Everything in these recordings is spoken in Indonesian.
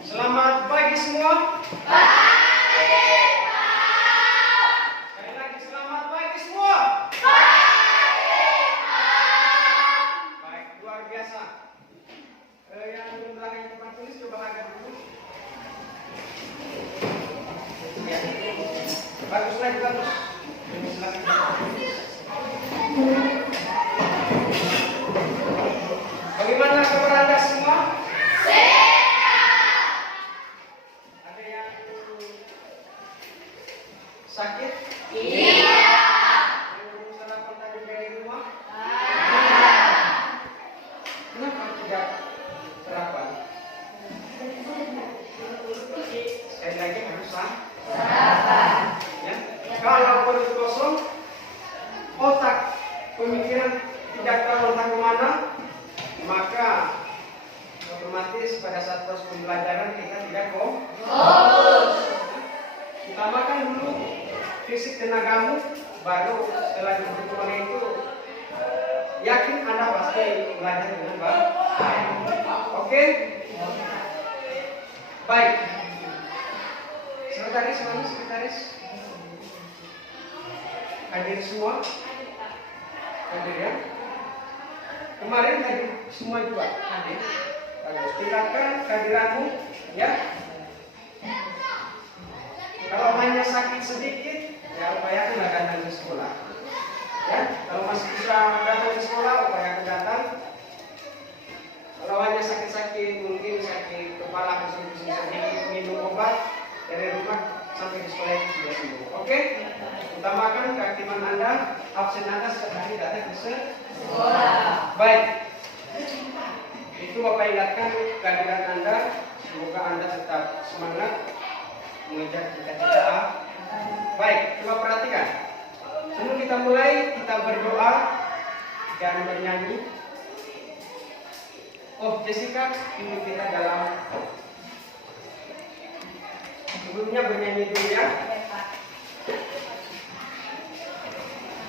Selamat pagi semua. Pagi, Pak. Sekali lagi selamat pagi semua. Pagi, Pak. Baik, luar biasa. Yang belum belakang tempat tulis coba agak dulu. Ya. Bagus lagi, bagus. Bagaimana kabar Anda semua? Ada yang sakit? Iya. Yang belum sarapan tadi dari rumah? Kenapa tidak sarapan? Sekali lagi harus sarapan. Ya. Kalau perut kosong, otak pemikiran tidak tahu entah kemana, maka otomatis pada saat proses pembelajaran kita tidak fokus. Utamakan dulu fisik tenagamu, baru setelah pertemuan itu yakin Anda pasti belajar dengan baik. Oke? Baik. Sekretaris mana sekretaris? Hadir semua? Hadir ya? Kemarin hadir semua juga hadir. Bagus. Tingkatkan kehadiranmu ya. Kalau hanya sakit sedikit, ya upayakan datang ke sekolah. Ya, kalau masih bisa datang ke sekolah, upayakan datang. Kalau hanya sakit-sakit, mungkin sakit kepala, pusing-pusing sedikit, minum obat dari rumah sampai di sekolah itu sudah sembuh. Oke? Utamakan keaktifan Anda, absen Anda setiap hari datang ke sekolah. Baik. Itu Bapak ingatkan kehadiran Anda. Semoga Anda tetap semangat mengejar cita-cita. Baik, coba perhatikan. Sebelum kita mulai, kita berdoa dan bernyanyi. Oh, Jessica, pimpin kita dalam. Sebelumnya bernyanyi dulu ya.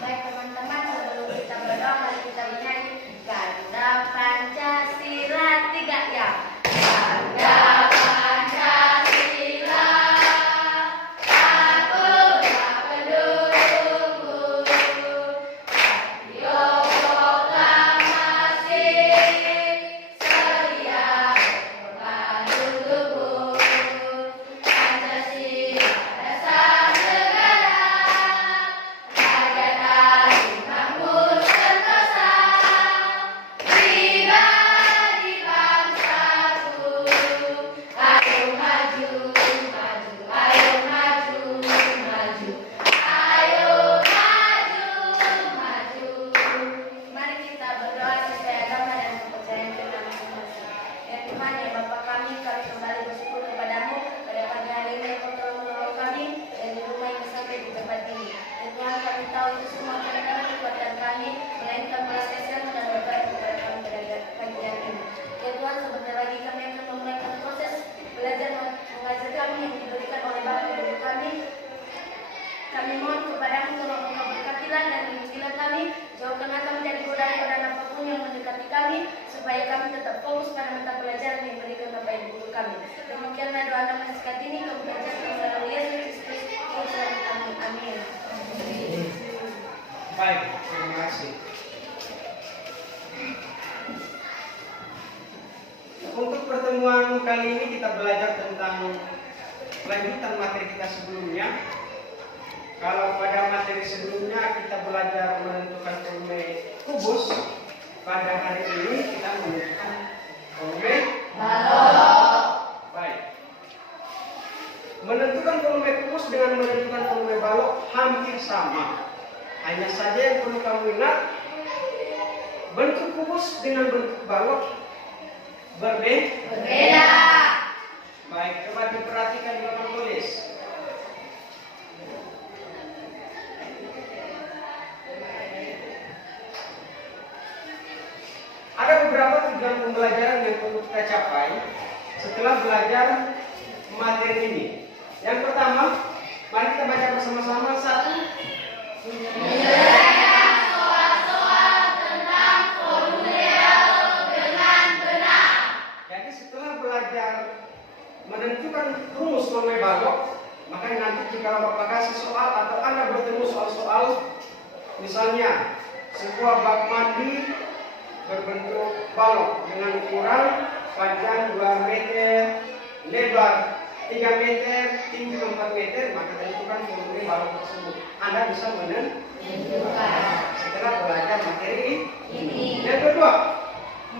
Baik teman-teman, sebelum kita berdoa, mari kita bernyanyi Ganda Pancasila 3 ya. Ganda Pancasila, satulah pendudukku, radio proklamasi, sedia berpadu tubuh, Pancasila dasar negara, rakyat adil makmur sentosa, pribadi bangsaku, ayo maju, maju, ayo maju, maju, ayo maju, maju. Mari kita berdoa sesuai agama dan kepercayaan kita masing-masing. Ya Tuhan, ya Bapa kami kembali bersyukur kepadamu pada pagi hari ini Kau telah menolong kami dari rumah yang sampai di tempat ini. Ya Tuhan, kami tahu itu semua karena kekuatan kami, melainkan belas kasihan dan berkat kepada kami pada pagi hari ini. Ya Tuhan, sebentar lagi kami akan memulai proses belajar mengajar kami yang diberikan oleh Bapa Guru kami. Kami mohon kepadamu tolong Engkau berkatilah dan lindungilah kami, jauhkanlah kami dari godaan-godaan apapun yang mendekati kami, supaya kami tetap fokus pada mata pelajaran yang diberikan Bapak Ibu Guru kami. Demikianlah doa kami saat ini, kami berkata melalui Yesus Kristus, Tuhan kami. Amin. Baik, terima kasih. Untuk pertemuan kali ini kita belajar tentang lanjutan materi kita sebelumnya. Kalau pada materi sebelumnya kita belajar menentukan volume kubus, pada hari ini kita menentukan volume balok. Baik. Menentukan volume kubus dengan menentukan volume balok hampir sama. Hanya saja yang perlu kamu ingat, bentuk kubus dengan bentuk balok berbeda. Baik, coba diperhatikan di papan tulis. Ada beberapa tujuan pembelajaran yang perlu kita capai setelah belajar materi ini. Yang pertama, mari kita baca bersama-sama. 1. Menyelesaikan soal-soal tentang volume balok dengan benar. Jadi setelah belajar menentukan rumus volume balok, maka nanti jika Bapak kasih soal atau Anda bertemu soal-soal, misalnya sebuah bak mandi berbentuk balok dengan ukuran panjang 2 meter, lebar 3 meter, tinggi 4 meter, maka tentukan volume balok tersebut. Anda bisa menentukan setelah belajar materi ini. Yang kedua,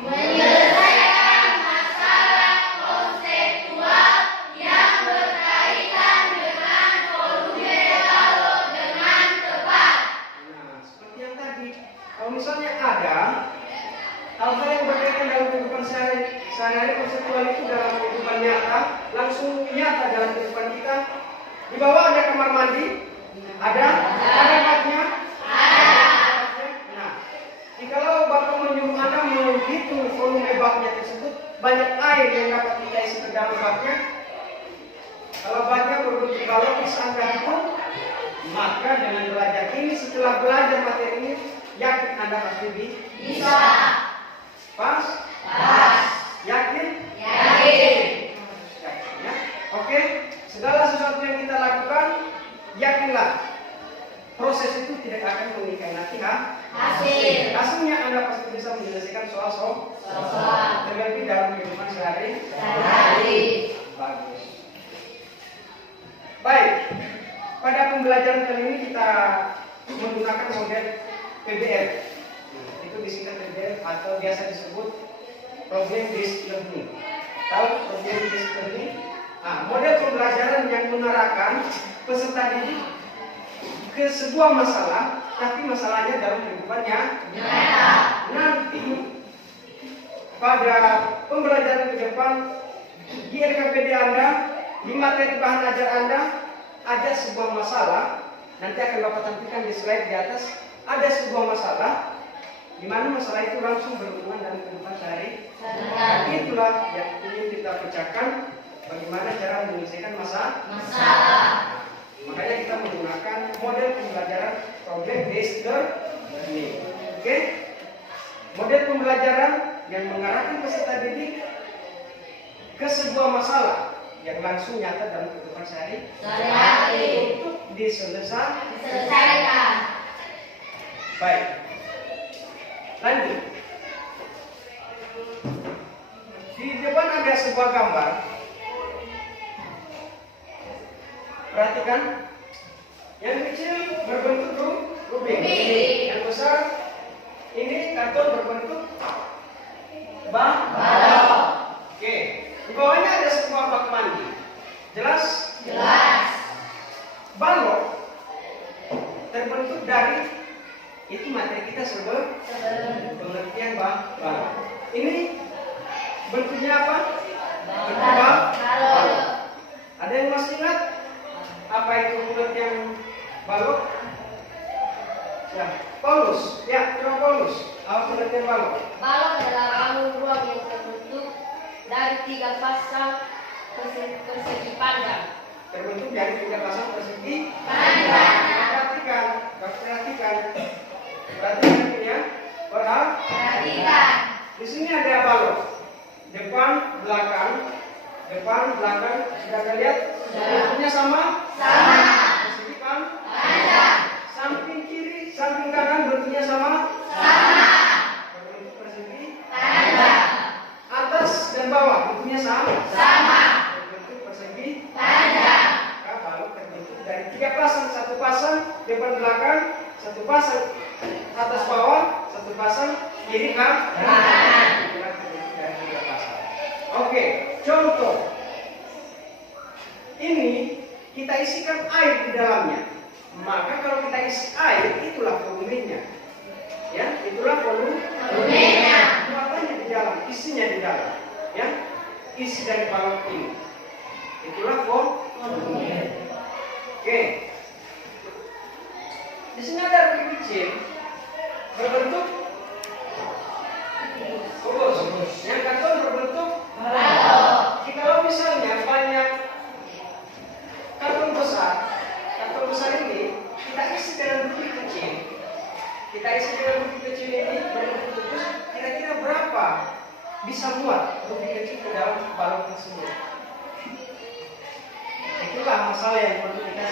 menyelesaikan masalah konseptual yang berkaitan dengan volume balok dengan tepat. nah seperti yang tadi, kalau misalnya ada hal-hal yang berkaitan dalam kehidupan sehari-hari konseptual itu dalam kehidupan nyata, langsung nyata dalam kehidupan kita. Di bawah ada kamar mandi, ada baknya, nah, jikalau Bapak menyuruh Anda menghitung volume baknya tersebut, banyak air yang dapat kita isi ke dalam baknya. Kalau baknya berbentuk balok bisa Anda hitung, maka dengan belajar ini, setelah belajar materi ini, yakin Anda pasti Bisa. pas? Yakin? Yakin. Yakin ya? Oke, segala sesuatu yang kita lakukan, yakinlah proses itu tidak akan mengkhianati Hasil. hasilnya. Anda pasti bisa menyelesaikan soal terlebih dalam kehidupan sehari-hari. Bagus. Baik, pada pembelajaran kali ini kita menggunakan model PBL. Itu disingkat PBL atau biasa disebut problem based learning. Tahu problem based learning? Nah, model pembelajaran yang mengarahkan peserta didik ke sebuah masalah, tapi masalahnya dalam kehidupannya Nyata. nanti pada pembelajaran ke depan di RKPD Anda, di materi bahan ajar Anda, ada sebuah masalah. Nanti akan Bapak tampilkan di slide di atas. Ada sebuah masalah, di mana masalah itu langsung berhubungan dengan kehidupan sehari-hari. Itulah yang ingin kita pecahkan, bagaimana cara menyelesaikan masalah. Makanya kita menggunakan model pembelajaran problem based learning. Oke? Model pembelajaran yang mengarahkan peserta didik ke sebuah masalah yang langsung nyata dalam kehidupan sehari-hari untuk diselesaikan. Baik. Lanjut. Di depan ada sebuah gambar. Perhatikan, yang kecil berbentuk rubik, yang besar ini karton berbentuk balok. Oke, di bawahnya ada sebuah bak mandi. Jelas? Balok terbentuk dari, itu materi kita sebelum pengertian balok. Ini bentuknya apa? Bentuk balok. Ada yang masih ingat? Apa itu pengertian balok? Ya, Paulus. Ya, coba Paulus. Apa pengertian balok? Balok adalah balon ruang yang terbentuk dari 3 pasang persegi panjang. Terbentuk dari 3 pasang persegi Panjang. Perhatikan ini ya. Perhatikan. Di sini ada balok. Depan, belakang. Sudah Anda lihat? Bentuknya sama? Persegi panjang. Samping kiri, samping kanan bentuknya sama? Berbentuk persegi Panjang. atas dan bawah bentuknya sama? Berbentuk persegi Panjang. maka balok terbentuk dari 3 pasang, 1 pasang depan belakang, 1 pasang atas bawah, 1 pasang kiri kanan. Itulah terbentuk dari 3 pasang. Oke, contoh. Ini kita isikan air di dalamnya. Maka kalau kita isi air, itulah volumenya. Ya, itulah volumenya. Muatannya di dalam, isinya di dalam. Ya, isi dari balok ini. Itulah volume. Oke. Di sini ada rubik kecil berbentuk kubus. Yang karton berbentuk balok. Jikalau misalnya banyak karton besar ini kita isi dengan rubik kecil. Ini berbentuk kubus. Kira-kira berapa bisa muat rubik kecil ke dalam balok tersebut? berapakah masalah yang perlu kita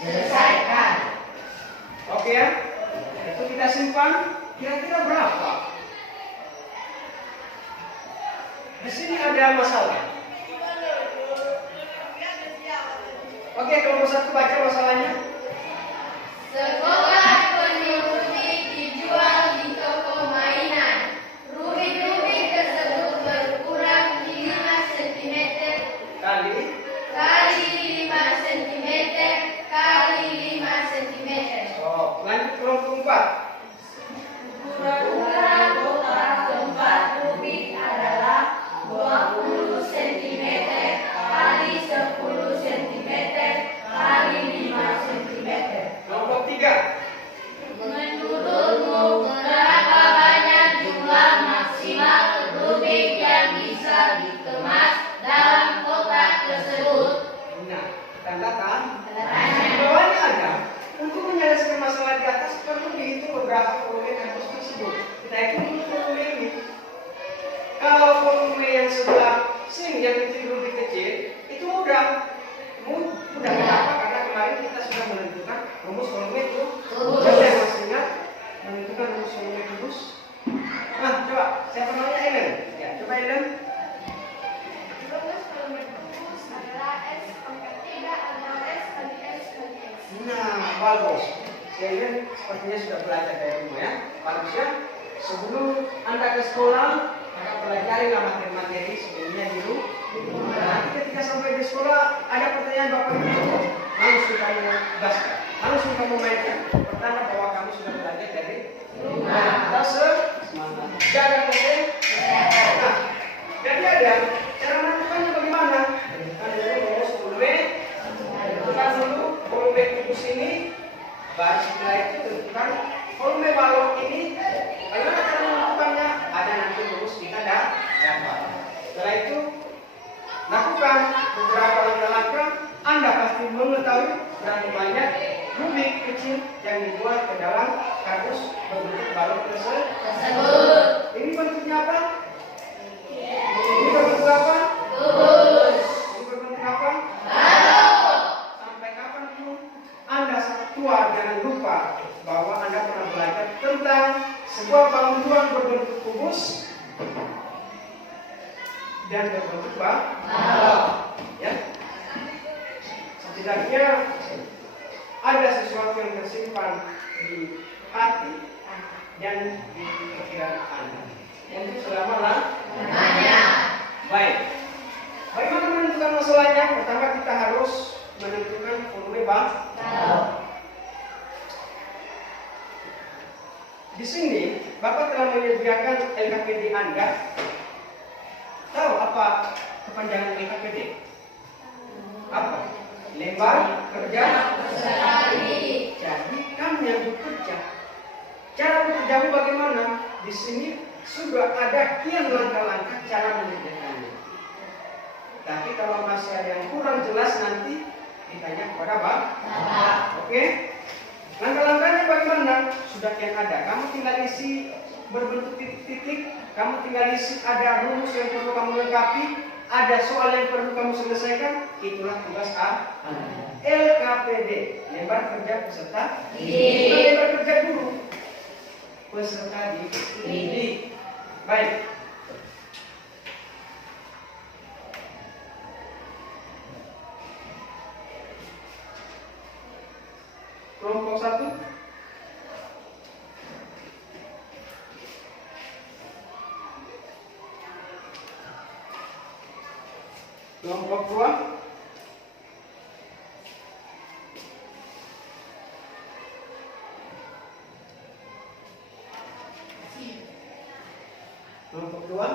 Selesaikan. Oke ya? Itu kita simpan. Kira-kira berapa? Di sini ada masalah. Oke, kelompok 1 baca masalahnya. Sekolah penuh rubik dijual di toko mainan. Rubik-rubik tersebut berukuran 5 cm Kali. kali 5 cm kali 5 cm. Oh, lanjut kelompok 4. Ukuran kotak tempat rubik adalah 20 cm kali 10 cm kali 5 cm. Kelompok 3. Menurutmu berapa banyak jumlah maksimal rubik yang bisa dikemas dalam kotak tersebut? Nah, tanda Tanya. bawahnya ada. Untuk menyelesaikan masalah di atas perlu dihitung beberapa volume kampus tersebut. Kita hitung dulu volume ini. Kalau volume yang sebelah sini yang kecil lebih kecil, itu mudah. Mudah kenapa? Karena kemarin kita sudah menentukan rumus volume itu. Kubus. Siapa yang masih ingat menentukan rumus volume kubus? Nah, coba siapa namanya Ellen? Ya, coba Ellen. Rumus volume kubus adalah S pangkat 3 atau S kali S kali X. Nah, bagus. Saya Ellen sepertinya sudah belajar dari dulu ya. Bagus ya. Sebelum Anda ke sekolah, maka pelajarilah materi-materi sebelumnya di rumah. Nanti ketika sampai di sekolah ada pertanyaan Bapak Ibu, langsung kamu gaskan, langsung kamu mainkan. Pertama bahwa kamu sudah belajar dari rumah. Kita semangat. Jaga kesehatan. Nah, jadi ada cara menentukannya bagaimana? Tentukan dulu rumus volume. Tentukan dulu volume kubus ini. Baru setelah itu tentukan volume balon ini. Bagaimana cara menentukannya? Ada nanti rumus kita dapat. Setelah itu lakukan beberapa langkah-langkah. Anda pasti mengetahui berapa banyak rubik kecil yang dibuat ke dalam kardus berbentuk balon tersebut. Ini bentuknya apa? Ini berbentuk apa? Ini berbentuk apa? Sampai kapanpun Anda tua, jangan lupa bahwa Anda pernah belajar tentang sebuah bangunan berbentuk kubus dan berbentuk balon. Ya. Setidaknya ada sesuatu yang tersimpan di hati dan di pikiran Anda. Untuk selama-lamanya. Baik. Bagaimana menentukan masalahnya? Pertama kita harus menentukan volume balon. Di sini Bapak telah menyediakan LKPD Anda. Tahu apa kepanjangan LKPD? Apa? Lembar kerja Sekali. Jadi kamu yang bekerja. Cara bekerjamu bagaimana? Di sini sudah ada kian langkah-langkah cara mengerjakannya. Tapi kalau masih ada yang kurang jelas nanti ditanya kepada Bapak. Oke? Langkah-langkahnya bagaimana? Sudah kian ada. Kamu tinggal isi berbentuk titik-titik. Kamu tinggal isi ada rumus yang perlu kamu lengkapi. Ada soal yang perlu kamu selesaikan. Itulah tugas Anda. LKPD, lembar kerja peserta didik. Lembar kerja guru peserta didik. Baik. Kelompok 1. Kelompok 2. Kelompok 2.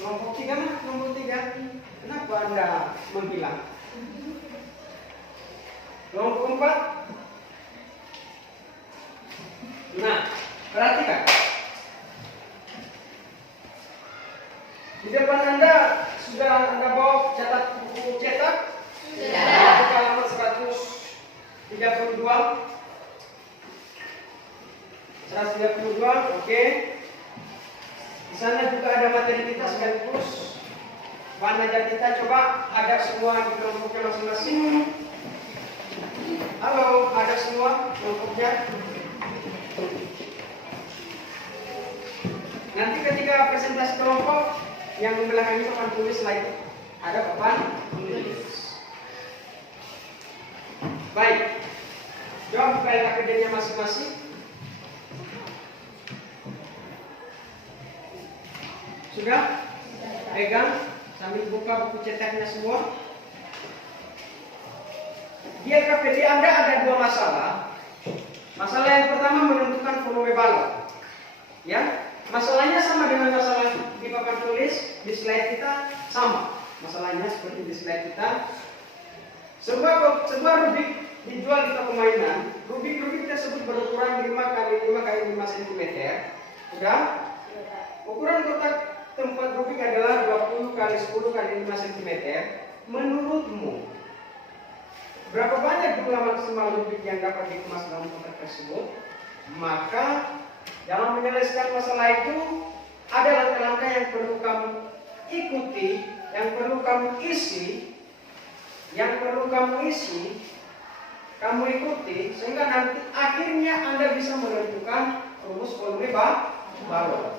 Kelompok 3 mana? Kelompok 3. Kenapa Anda menghilang? Kelompok 4. Nah, perhatikan. Di depan Anda sudah Anda bawa catat buku cetak? Sudah. Halaman 132. 132, oke. Di sana juga ada materi kita sekaligus bahan ajar kita. Coba ada semua di kelompoknya masing-masing. Halo, ada semua kelompoknya? Nanti ketika presentasi kelompok yang di belakang itu papan tulis slide, ada papan tulis. Baik, jawab buka LKPD-nya masing-masing. Sudah? Pegang sambil buka buku cetaknya semua. Di LKPD Anda ada dua masalah. Masalah yang pertama menentukan volume balok. Ya, masalahnya sama dengan masalah di papan tulis di slide kita, sama. Masalahnya seperti di slide kita. Sebuah rubik dijual di toko mainan. Rubik tersebut berukuran 5 x 5 x 5 cm. Sudah? Ukuran kotak tempat rubik adalah 20 x 10 x 5 cm. Menurutmu, berapa banyak jumlah maksimal rubik yang dapat dikemas dalam kotak tersebut? Maka dalam menyelesaikan masalah itu ada langkah-langkah yang perlu kamu ikuti, yang perlu kamu isi, kamu ikuti sehingga nanti akhirnya Anda bisa menentukan rumus volume balok.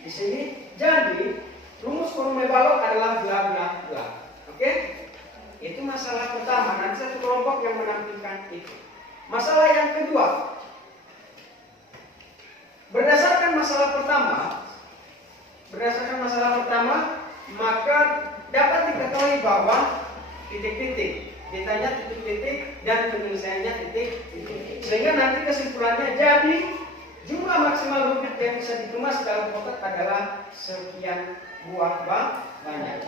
Di sini jadi rumus volume balok adalah bla bla bla. Oke? Itu masalah pertama. Nanti satu kelompok yang menampilkan itu. Masalah yang kedua. Berdasarkan masalah pertama, maka dapat diketahui bahwa titik-titik, ditanya titik-titik dan penyelesaiannya titik-titik. Sehingga nanti kesimpulannya jadi jumlah maksimal rubik yang bisa dikemas dalam kotak adalah sekian buah banyak.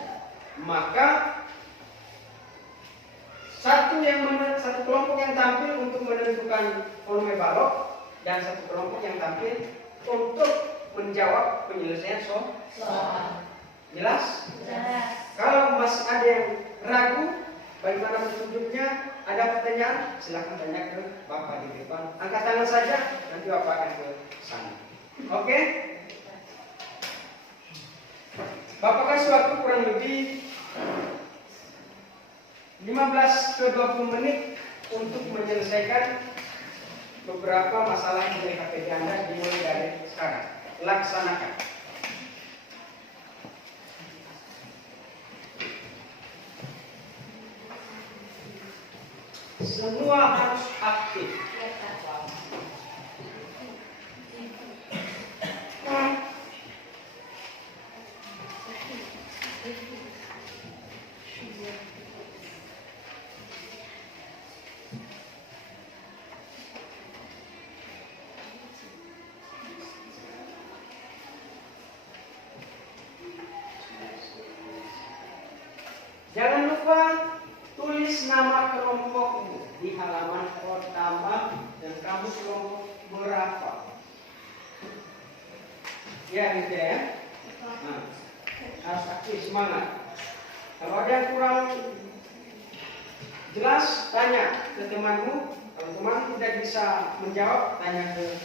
Maka satu kelompok yang tampil untuk menentukan volume balok dan satu kelompok yang tampil untuk menjawab penyelesaian soal. Jelas? Jelas. Kalau masih ada yang ragu bagaimana petunjuknya, ada pertanyaan, silakan tanya ke Bapak di depan. Angkat tangan saja, nanti Bapak akan ke sana. Oke? Bapak kasih waktu kurang lebih 15 ke 20 menit untuk menyelesaikan beberapa masalah di LKPD Anda dimulai dari sekarang. Laksanakan. Semua harus aktif. Jangan lupa tulis nama kelompokmu di halaman pertama dan kamu kelompok berapa. Ya, gitu ya. Nah, harus aktif, semangat. Kalau ada yang kurang jelas, tanya ke temanmu. Kalau teman tidak bisa menjawab, tanya ke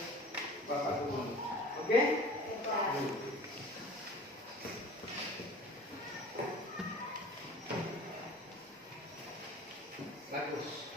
Bapak Guru. Oke? Bagus.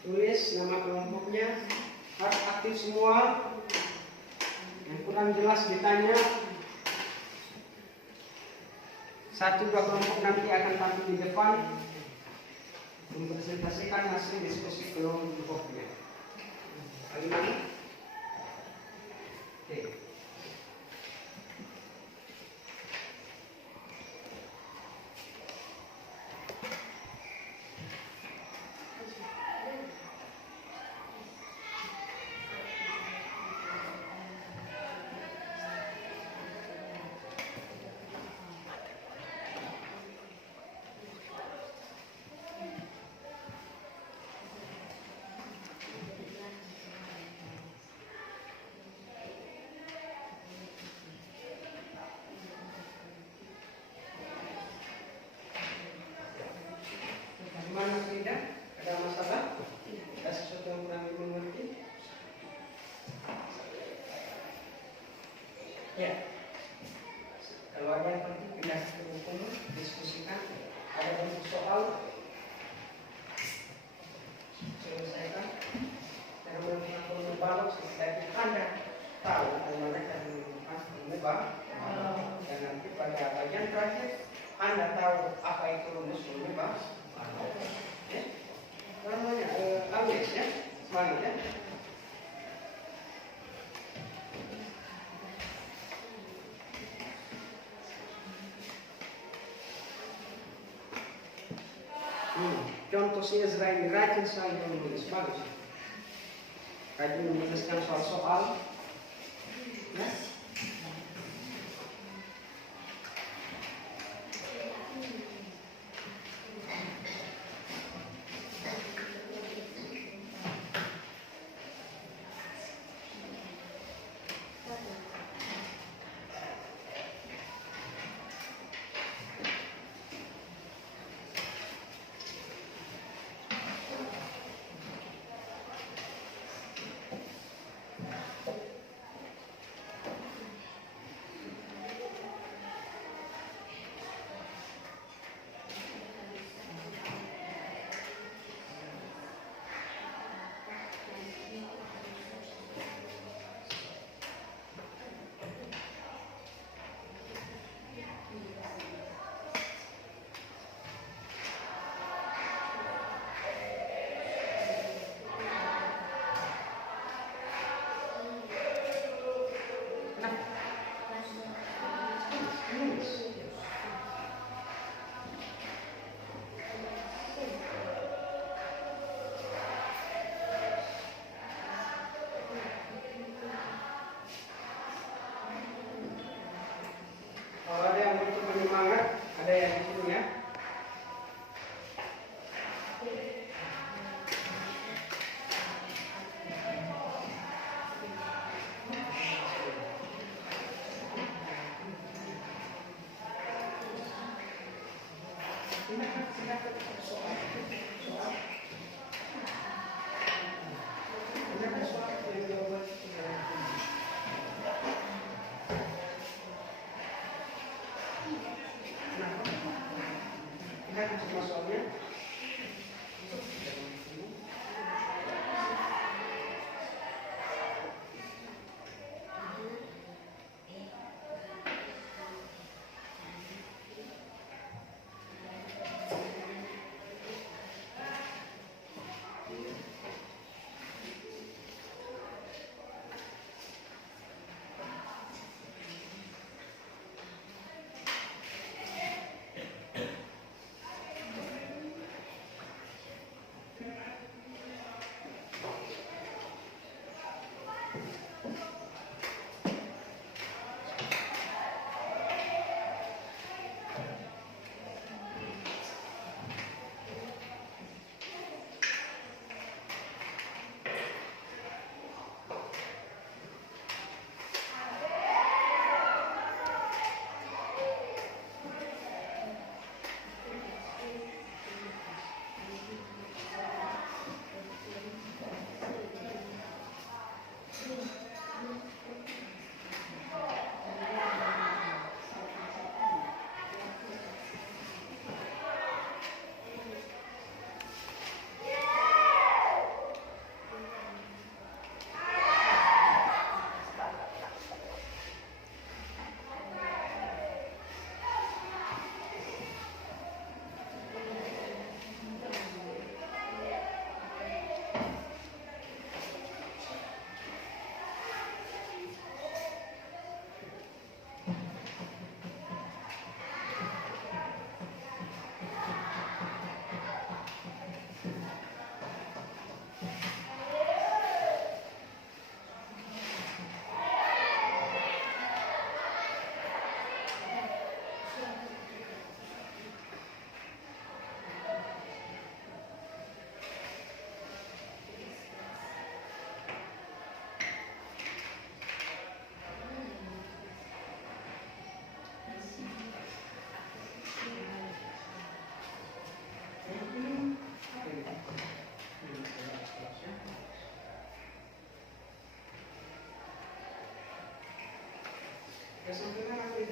Tulis nama kelompoknya, harus aktif semua. Yang kurang jelas ditanya. 1-2 kelompok nanti akan tampil di depan mempresentasikan hasil diskusi kelompoknya. Bagaimana? Oke. Kalau ada yang penting pindah ke buku, diskusikan. Ada bentuk soal, selesaikan. Jangan membalok setidaknya Anda tahu bagaimana cara mengubah. Dan nanti pada bagian terakhir Anda tahu apa itu rumus mengubah. Ya, namanya language ya, semangat ya. Contoh si Ezra ini rajin sekali menulis, bagus. Rajin menuliskan soal-soal. Ya. Kalau ada yang butuh penyemangat, ada yang di sini ya. Silakan soal. Silakan soal yang dibuat. Lihat semua soalnya.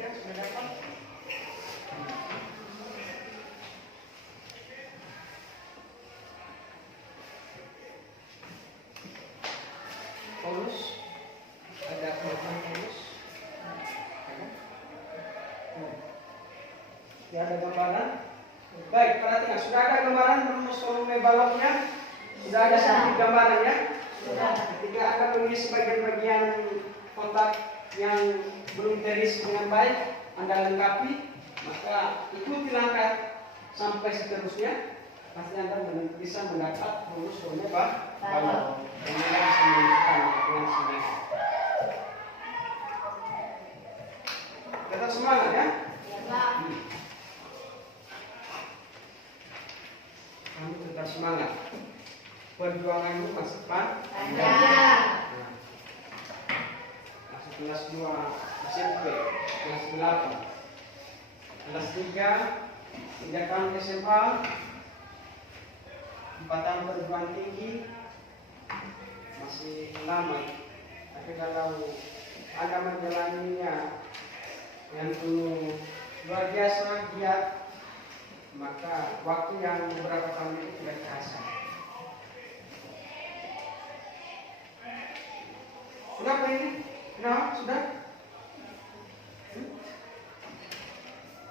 Ya, sudah dapat. Paulus, ada kemampuan Paulus. Ya, ada gambaran. Baik, perhatikan. Sudah ada gambaran rumus volume baloknya. Sudah ada sedikit gambaran ya. Ketika Anda mengisi bagian-bagian kontak yang belum teris dengan baik, Anda lengkapi, maka ikuti langkah sampai seterusnya. Pasti Anda bisa mendapat rumus volume balok. Dan Anda bisa menentukan dengan senang. Tetap semangat ya. Kamu tetap semangat. Perjuanganmu masih panjang. Masuk kelas 2 SMP, kelas 8, kelas 3 tahun SMA, 4 tahun perguruan tinggi, masih lama. Tapi kalau Anda menjalaninya yang penuh luar biasa giat, maka waktu yang beberapa tahun itu tidak terasa. Kenapa ini? Kenapa? Sudah?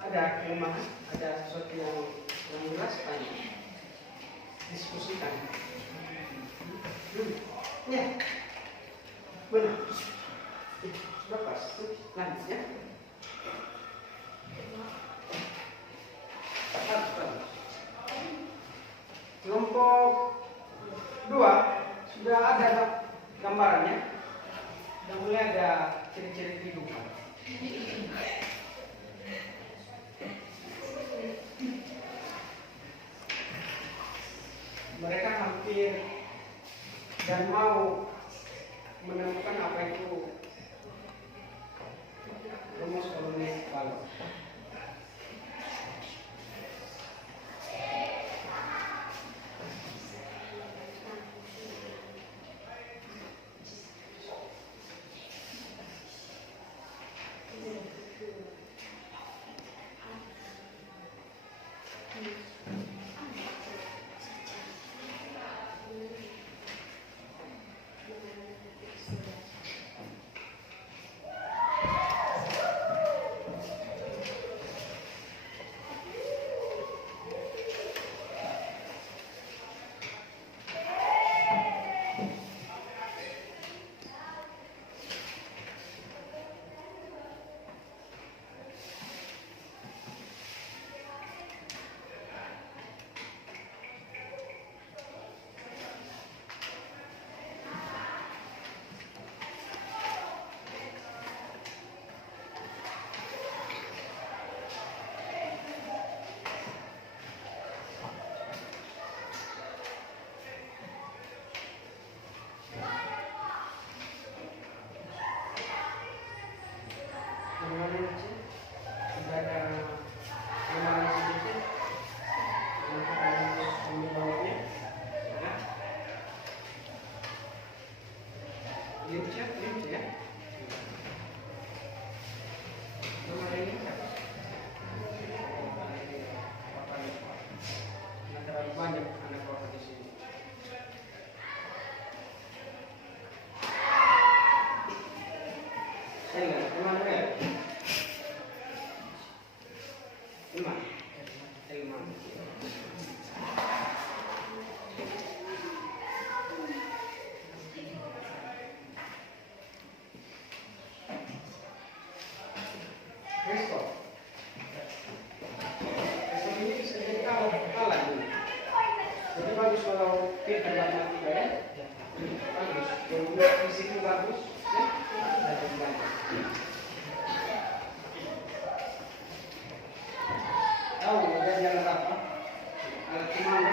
Ada kelemahan? Ada sesuatu yang jelas? Tanya. Diskusikan. Ya. Benar. Sudah pas. Lanjut ya. Kelompok 2 sudah ada gambarannya. Sudah mulai ada ciri-ciri kehidupan. Mereka hampir dan mau menemukan apa itu rumus volume balok. Banyak anak bapak di sini. Bagus kalau kita matematika ya, bagus. Kalau fisiknya bagus, ya, tahu ada jalan apa? Alat kemana?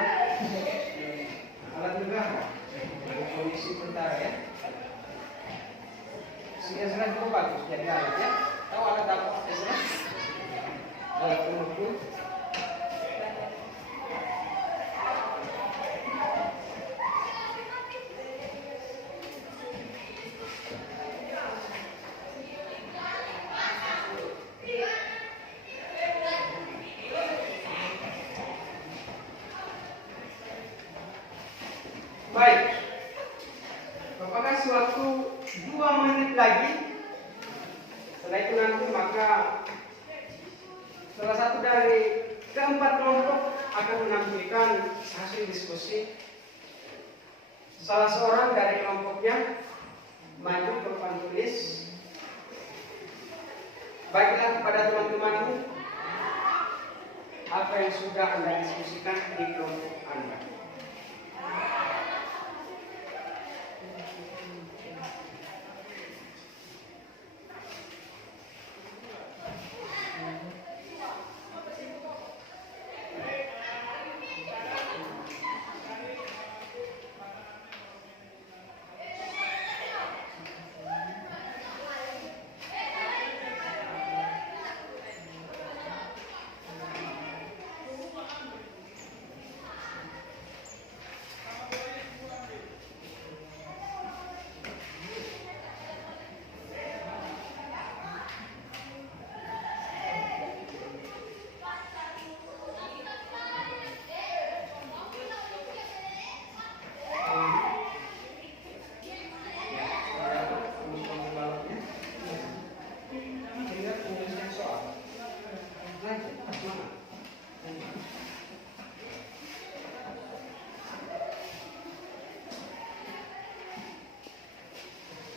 Alat negara, polisi tentara ya. Si Ezra juga bagus jadi alat ya. Tahu alat apa Ezra? Alat pengukur. satu dari keempat kelompok akan menampilkan hasil diskusi. Salah seorang dari kelompoknya maju ke papan tulis. Bagilah kepada teman-temanmu apa yang sudah Anda diskusikan di kelompok Anda.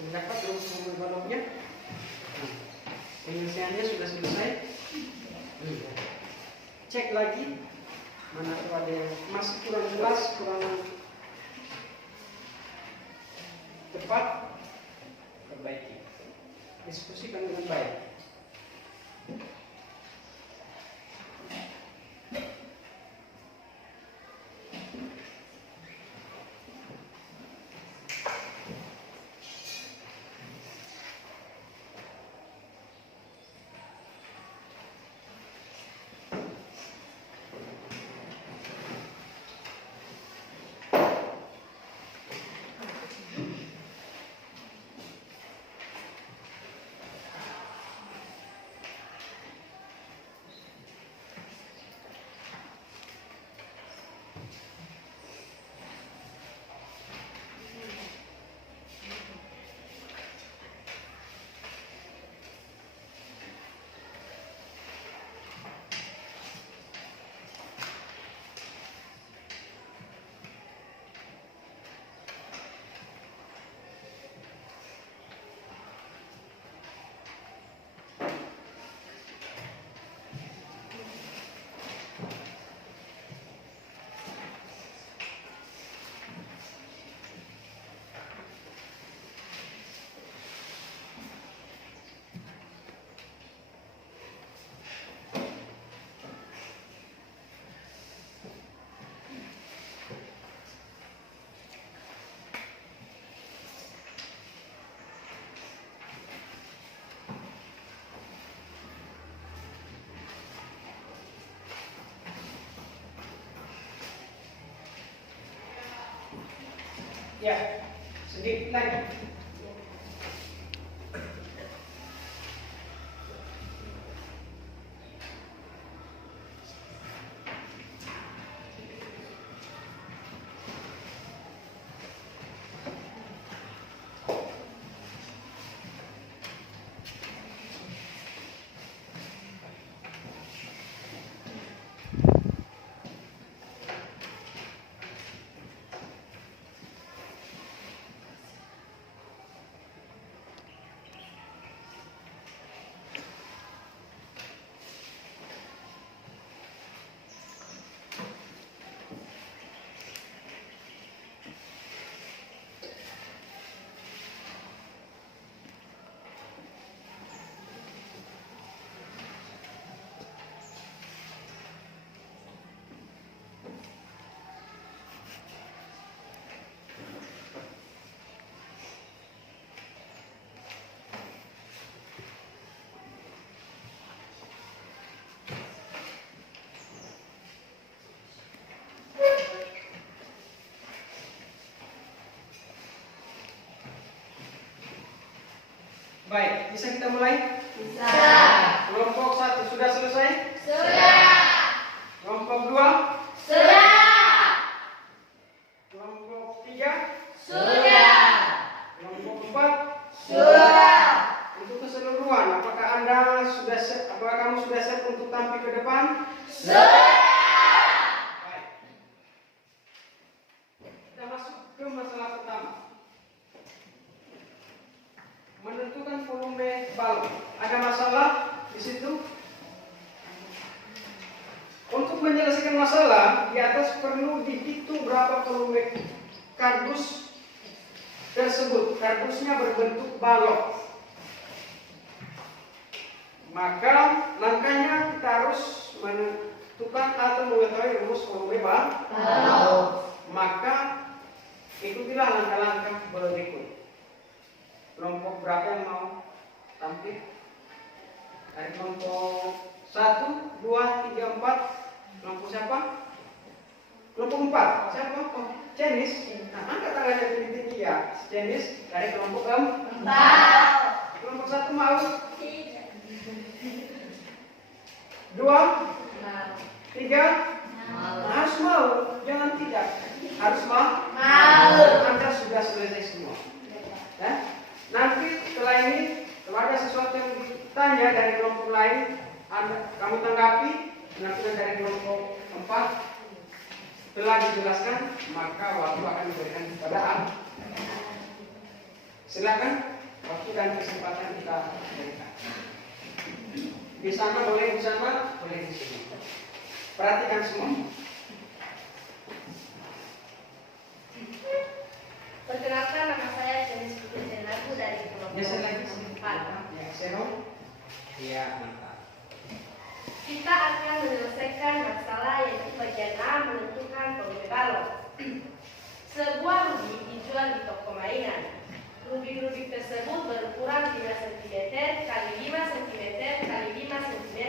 Dapat rumus baloknya. Penyelesaiannya sudah selesai. Cek lagi mana tuh ada yang masih kurang jelas, kurang tepat, perbaiki. Diskusikan dengan baik. Ya, sedikit lagi. Baik, bisa kita mulai? Bisa. Kelompok 1 sudah selesai? Sudah. Kelompok 2? Sudah. Kelompok 3? Sudah. Kelompok 4? Sudah. Untuk keseluruhan, apakah Anda sudah Apakah kamu sudah siap untuk tampil ke depan? Baik. Kita masuk ke masalah pertama. Menentukan volume balon. Ada masalah di situ? Untuk menyelesaikan masalah, di atas perlu dihitung berapa volume kardus tersebut. Kardusnya berbentuk balok. Maka langkahnya kita harus menentukan atau mengetahui rumus volume balok. Maka ikutilah langkah-langkah berikut. Kelompok berapa yang mau tampil? Dari kelompok 1, 2, 3, 4. Kelompok siapa? Kelompok 4. Siapa? Oh, Jenis. Nah, angkat tangannya tinggi-tinggi ya. Jenis dari kelompok 4. Kelompok 1 mau? 2, 3. Harus mau, jangan tidak. Harus mau? Anda sudah selesai semua. Ya? Nanti setelah ini, kalau ada sesuatu yang ditanya dari kelompok lain, kamu tanggapi. Nanti dari kelompok 4 telah dijelaskan, maka waktu akan diberikan kepada Anda. Silakan, waktu dan kesempatan kita berikan. Di sana boleh, di sana boleh, di sini. Perhatikan semua. Perkenalkan, nama saya Jenis Putri Jenaku dari kelompok Biasa lagi 4. Ya, Sero. Iya, mantap. Kita akan menyelesaikan masalah yaitu bagian A, menentukan volume balon. Sebuah rubik dijual di toko mainan. Rubik-rubik tersebut berukuran 5 cm x 5 cm x 5 cm.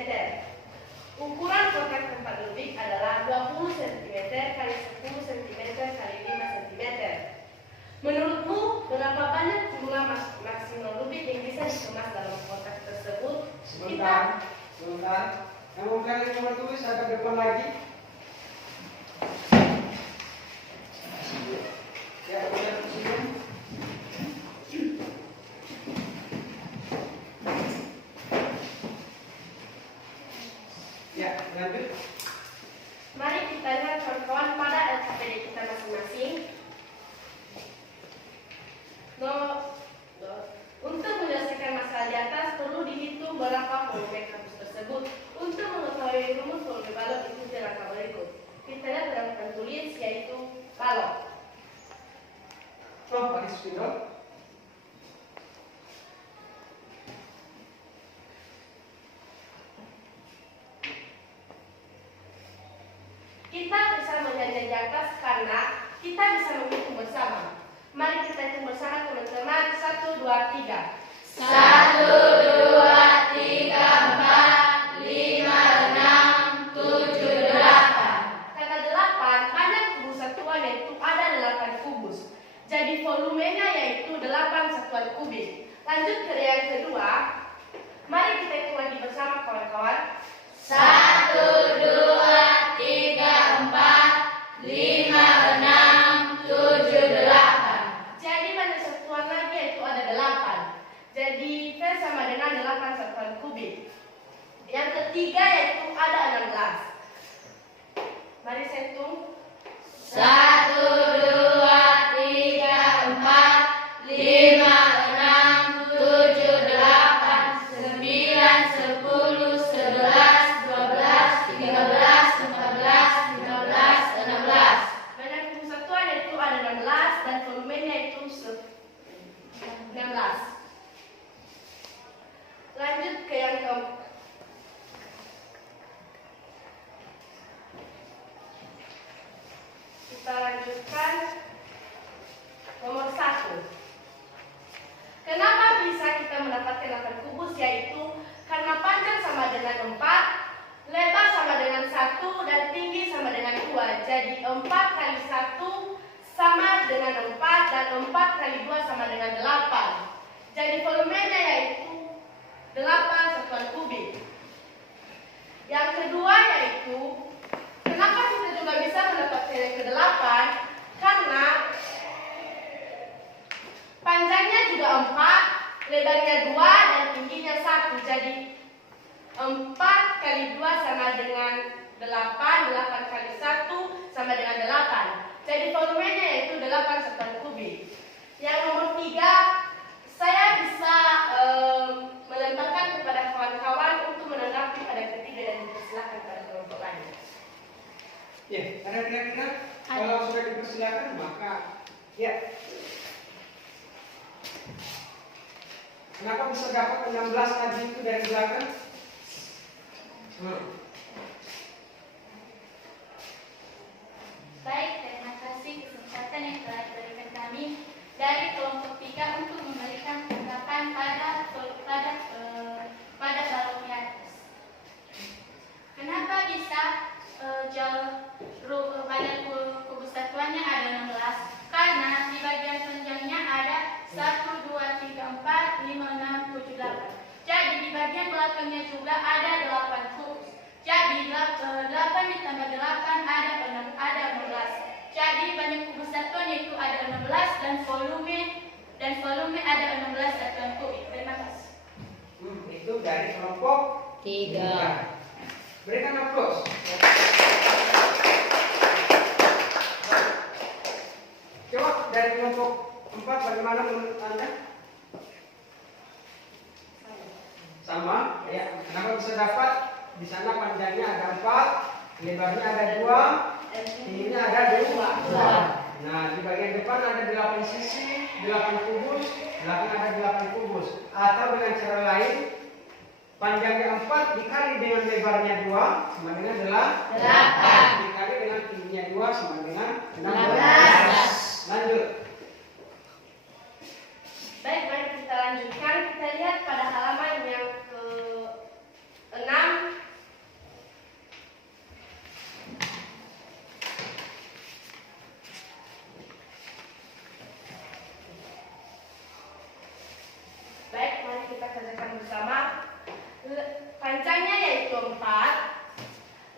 Ukuran kotak tempat rubik adalah 20 cm x 10 cm x 5 cm. Menurutmu, berapa banyak jumlah maksimal rubik yang bisa dikemas dalam kotak tersebut? Sebentar. Yang mau kalian coba tulis agak depan lagi. Ya, udah sini. Ya, lanjut. Mari kita lihat kawan-kawan pada LKPD kita masing-masing. Untuk menyelesaikan masalah di atas perlu dihitung berapa volume kardus tersebut. Untuk mengetahui rumus volume balon ikuti langkah berikut. Kita lihat dalam tertulis yaitu balon. Pakai spidol. Kita bisa melihat di atas karena kita bisa menghitung bersama. Mari kita hitung bersama teman-teman. 1, 2, 3. 1, 2, 3, 4, 5, 6, 7, 8. Karena 8 panjang kubus satuan yaitu ada 8 kubus. Jadi volumenya yaitu 8 satuan kubik. Lanjut ke yang kedua. Mari kita hitung lagi bersama kawan-kawan. 1, 2, 3, 4, 5, 6, 7, 8. Jadi banyak satuan lagi yaitu ada 8. Jadi V sama dengan 8 satuan kubik. Yang ketiga yaitu ada 16. Mari saya hitung. 1, 2, 3, 4, 5, 6, 7, 8, 9, 10, 11, 12, 13, 14, 15, 16. Banyak kubus satuan yaitu ada 16 dan volumenya itu 16. Lanjut ke yang keempat. Kita lanjutkan nomor 1. Kenapa bisa kita mendapatkan 8 kubus? Yaitu karena panjang sama dengan 4, lebar sama dengan 1, dan tinggi sama dengan 2. Jadi 4 kali 1 sama dengan 4, dan 4 kali 2 sama dengan 8. Jadi volumenya yaitu 8 satuan kubik. Yang kedua yaitu kenapa kita juga bisa mendapatkan yang ke-8? Karena panjangnya juga 4, lebarnya 2, dan tingginya 1. Jadi kali 2 sama dengan 8, 8 kali 1 sama dengan 8. Jadi volumenya yaitu 8 satuan kubik. Yang nomor 3, saya bisa melemparkan kepada kawan-kawan untuk menanggapi pada ketiga dan dipersilakan pada kelompok lain. Ya, ada kira-kira kalau sudah dipersilakan maka ya. Kenapa bisa dapat 16 tadi itu dari belakang? Baik, terima kasih kesempatan yang telah diberikan kami dari kelompok 3 untuk memberikan tanggapan pada balok di atas. Kenapa bisa pada kubus satuannya ada 16? Karena di bagian panjangnya ada 1, 2, 3, 4, 5, 6, 7, 8. Jadi di bagian belakangnya juga ada 8 kubus. Jadi 8 ditambah 8 ada 16. Jadi banyak kubus satuan yaitu ada 16 dan volume ada 16 satuan kubik. Terima kasih. Itu dari kelompok 3. Berikan aplaus. Coba dari kelompok 4 bagaimana menurut Anda? Sama, ya. Kenapa bisa dapat? Di sana panjangnya ada 4, lebarnya ada 2, tingginya ada 2. Nah, di bagian depan ada 8 sisi, 8 kubus, belakang ada 8 kubus. Atau dengan cara lain, panjangnya 4 dikali dengan lebarnya 2 sama dengan 8. Dikali dengan tingginya 2 sama dengan 16. Lanjut. Baik, mari kita lanjutkan. Kita lihat pada halaman yang ke-6. Baik, mari kita kerjakan bersama. Panjangnya yaitu 4,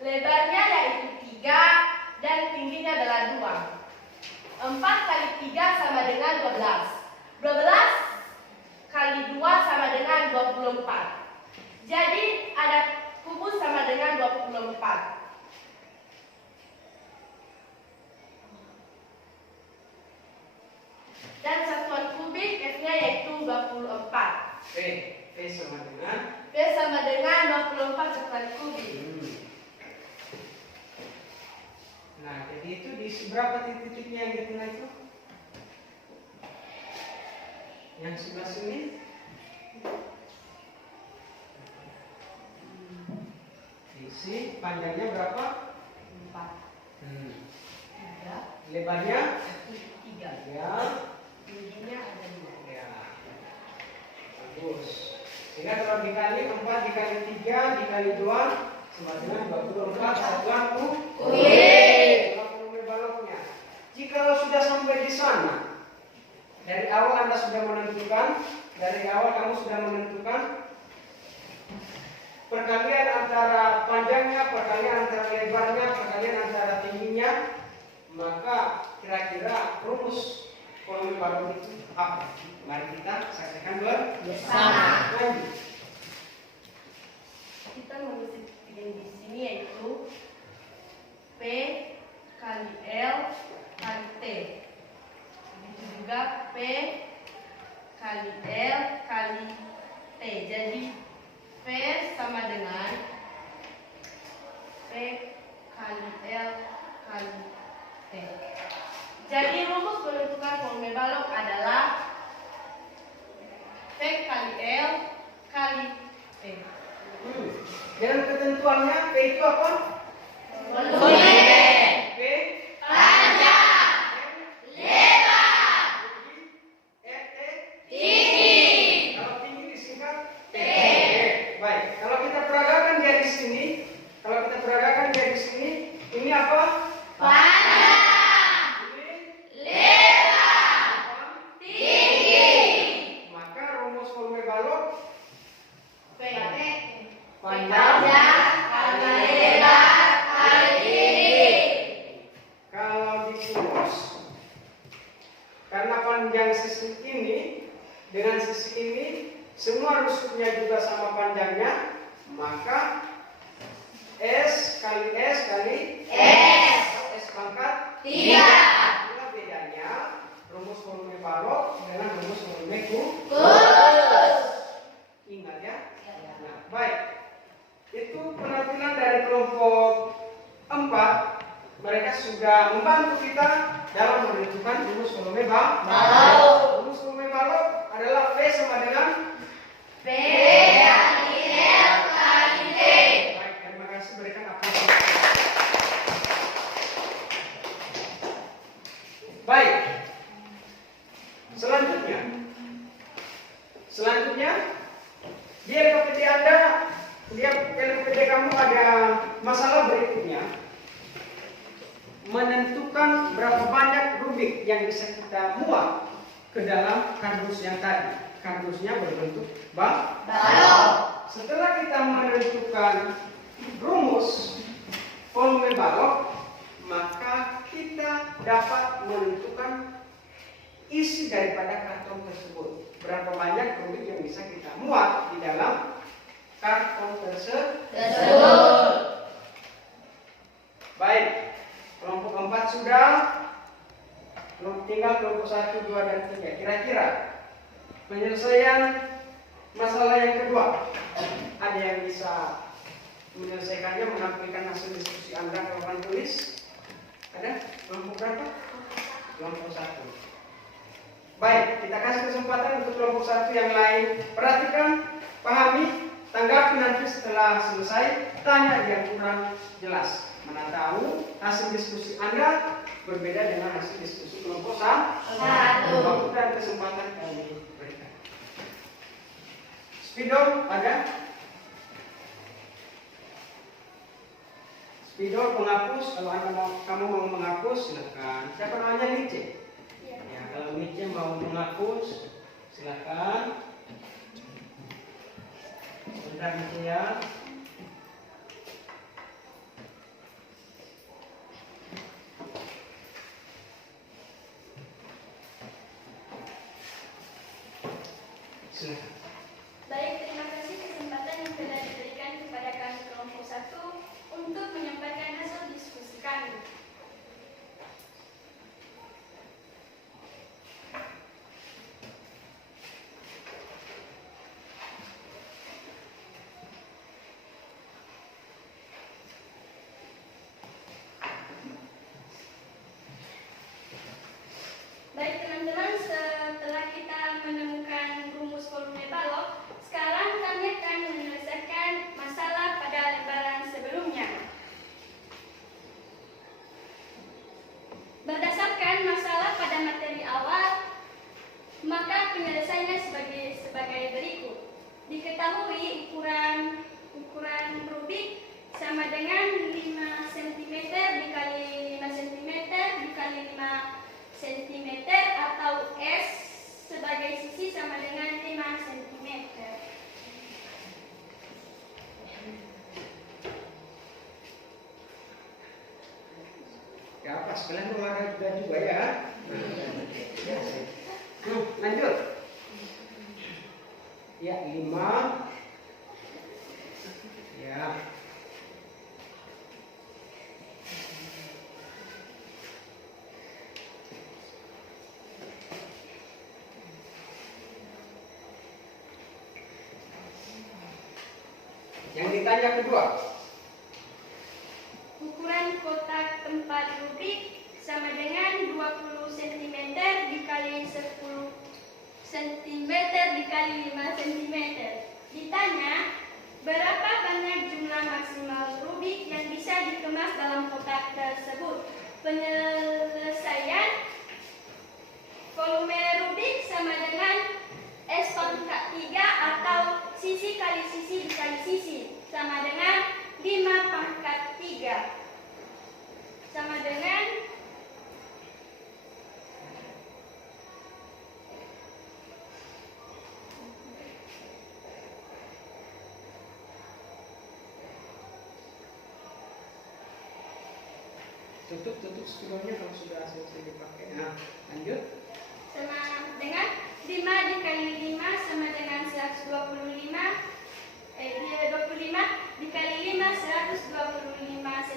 lebarnya yaitu 3, dan tingginya adalah 2. 4 kali 3 sama dengan 12. 12 kali 2 sama dengan 24. Jadi ada kubus sama dengan 24. Dan satuan kubik F-nya yaitu 24. V sama dengan V sama dengan 24 satuan kubik. Nah, jadi itu di seberapa titik-titiknya yang di tengah itu? Yang sebelah sini? Isi panjangnya berapa? 4. 3. Lebarnya? 3. Ya. Tingginya ada 2. Ya. Bagus. Sehingga kalau dikali 4 dikali 3 dikali 2 sama dengan 24 satuan kubik. Volume baloknya. Jika sudah sampai di sana, dari awal Anda sudah menentukan, perkalian antara panjangnya, perkalian antara lebarnya, perkalian antara tingginya, maka kira-kira rumus volume balok itu apa? Mari kita saksikan bersama. Lanjut. Kita menulis yang di sini yaitu P kali L kali T. Begitu juga P kali L kali T. Jadi P sama dengan P kali L kali T. Jadi rumus menentukan volume balok adalah P kali L kali T. Dan ketentuannya P itu apa? Volume. P Panjang, lebar, tinggi. Kalau tinggi disingkat T. Baik, kalau kita peragakan dia di sini, ini apa? Panjang, lebar, tinggi. Maka rumus volume balok P. panjang Panjang kali lebar kali tinggi. kali S kali S. S pangkat 3. Itulah bedanya rumus volume balok dengan rumus volume Kurus. Ingat ya? Nah, baik. Itu penampilan dari kelompok 4. Mereka sudah membantu kita dalam menentukan rumus volume balok. Rumus volume balok adalah V sama dengan B kali L kali D. baik, terima kasih, berikan apresiasi. Baik. Selanjutnya di LKPD Anda, di LKPD kamu ada masalah berikutnya. Menentukan berapa banyak rubik yang bisa kita muat ke dalam kardus yang tadi. Kardusnya berbentuk balok. Setelah kita menentukan rumus volume balok, maka kita dapat menentukan isi daripada karton tersebut. Berapa banyak rubik yang bisa kita muat di dalam karton tersebut. Baik, kelompok 4 sudah. Tinggal kelompok 1, 2, dan 3. Kira-kira penyelesaian masalah yang kedua, ada yang bisa menyelesaikannya, menampilkan hasil diskusi Anda ke papan tulis? Ada? Kelompok berapa? Kelompok 1. Baik, kita kasih kesempatan untuk kelompok 1 yang lain. Perhatikan, pahami, tanggapi nanti setelah selesai. Tanya yang kurang jelas. Mana tahu hasil diskusi Anda berbeda dengan hasil diskusi kelompok 1. Waktu dan kesempatan kami berikan. Spidol ada? Spidol penghapus, kalau kamu mau menghapus silakan. Siapa namanya Lice? Ya, kalau Lice mau menghapus silakan. Sebentar Lice ya. Silakan. Baik, terima kasih kesempatan yang telah diberikan kepada kami kelompok 1 untuk menyampaikan hasil diskusi kami. Baik teman-teman, setelah kita menemukan rumus volume balok, sekarang kami akan menyelesaikan masalah pada lembaran sebelumnya. Berdasarkan masalah pada materi awal, maka penyelesaiannya sebagai berikut. Diketahui ukuran rubik sama dengan 5 cm dikali 5 cm dikali 5 cm atau S sebagai sisi sama dengan 5 cm. Ya, pas kalian olahraga juga ya. Lanjut. Ya, 5. Ya. Yang ditanya kedua. Ukuran kotak tempat rubik sama dengan 20 cm dikali 10 cm dikali 5 cm. Ditanya, berapa banyak jumlah maksimal rubik yang bisa dikemas dalam kotak tersebut? Penyelesaian volume rubik sama dengan S pangkat 3 atau sisi kali sisi dikali sisi sama dengan 5 pangkat 3 sama dengan tutup spidolnya kalau sudah selesai dipakai. Nah, lanjut. sama dengan 5 dikali 5 sama dengan 125 25 dikali 5 125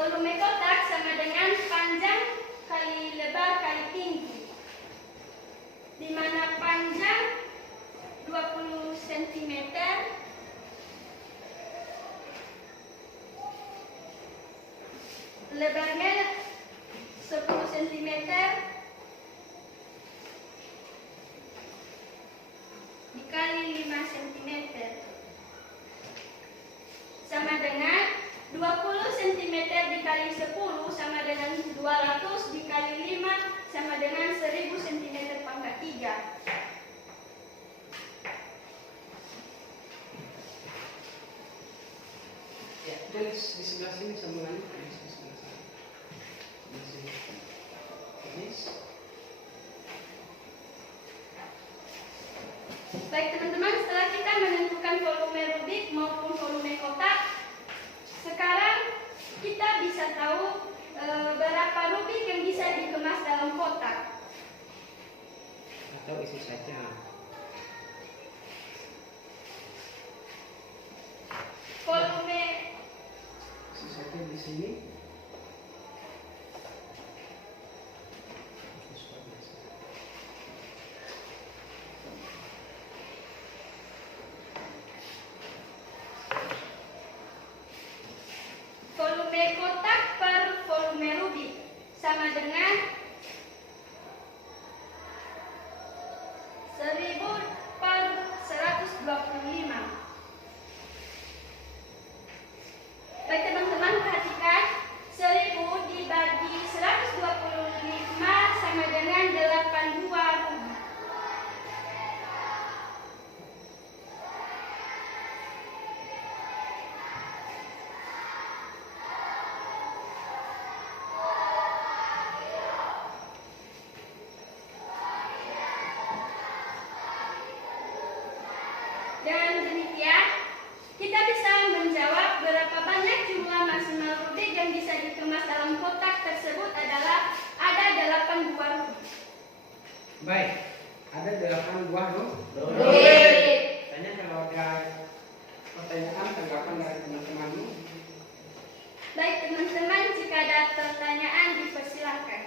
Volume kotak sama dengan panjang kali lebar kali tinggi. Di mana panjang 20 cm, lebarnya 10 cm, dikali 5 cm sama dengan 20 cm dikali 10 sama dengan 200 dikali 5 sama dengan 1000 cm pangkat 3. Ya, tulis di sebelah sini sambungannya. Tulis di sebelah sini. Sebelah sini. Tulis. Baik teman-teman, setelah kita menentukan volume Rubik maupun volume kotak, sekarang kita bisa tahu berapa Rubik yang bisa dikemas dalam kotak. Atau isi saja. Volume Isi saja di sini. volume kotak per volume Rubik sama dengan 1000 per 125. Baik teman-teman, perhatikan 1000 dibagi 125 sama dengan 82 Rubik. Dan demikian, kita bisa menjawab berapa banyak jumlah maksimal Rubik yang bisa dikemas dalam kotak tersebut adalah ada 8 buah Rubik. Baik, ada 8 buah Rubik. Tanya kalau ada pertanyaan, tanggapan dari teman-teman. Baik teman-teman, jika ada pertanyaan dipersilakan.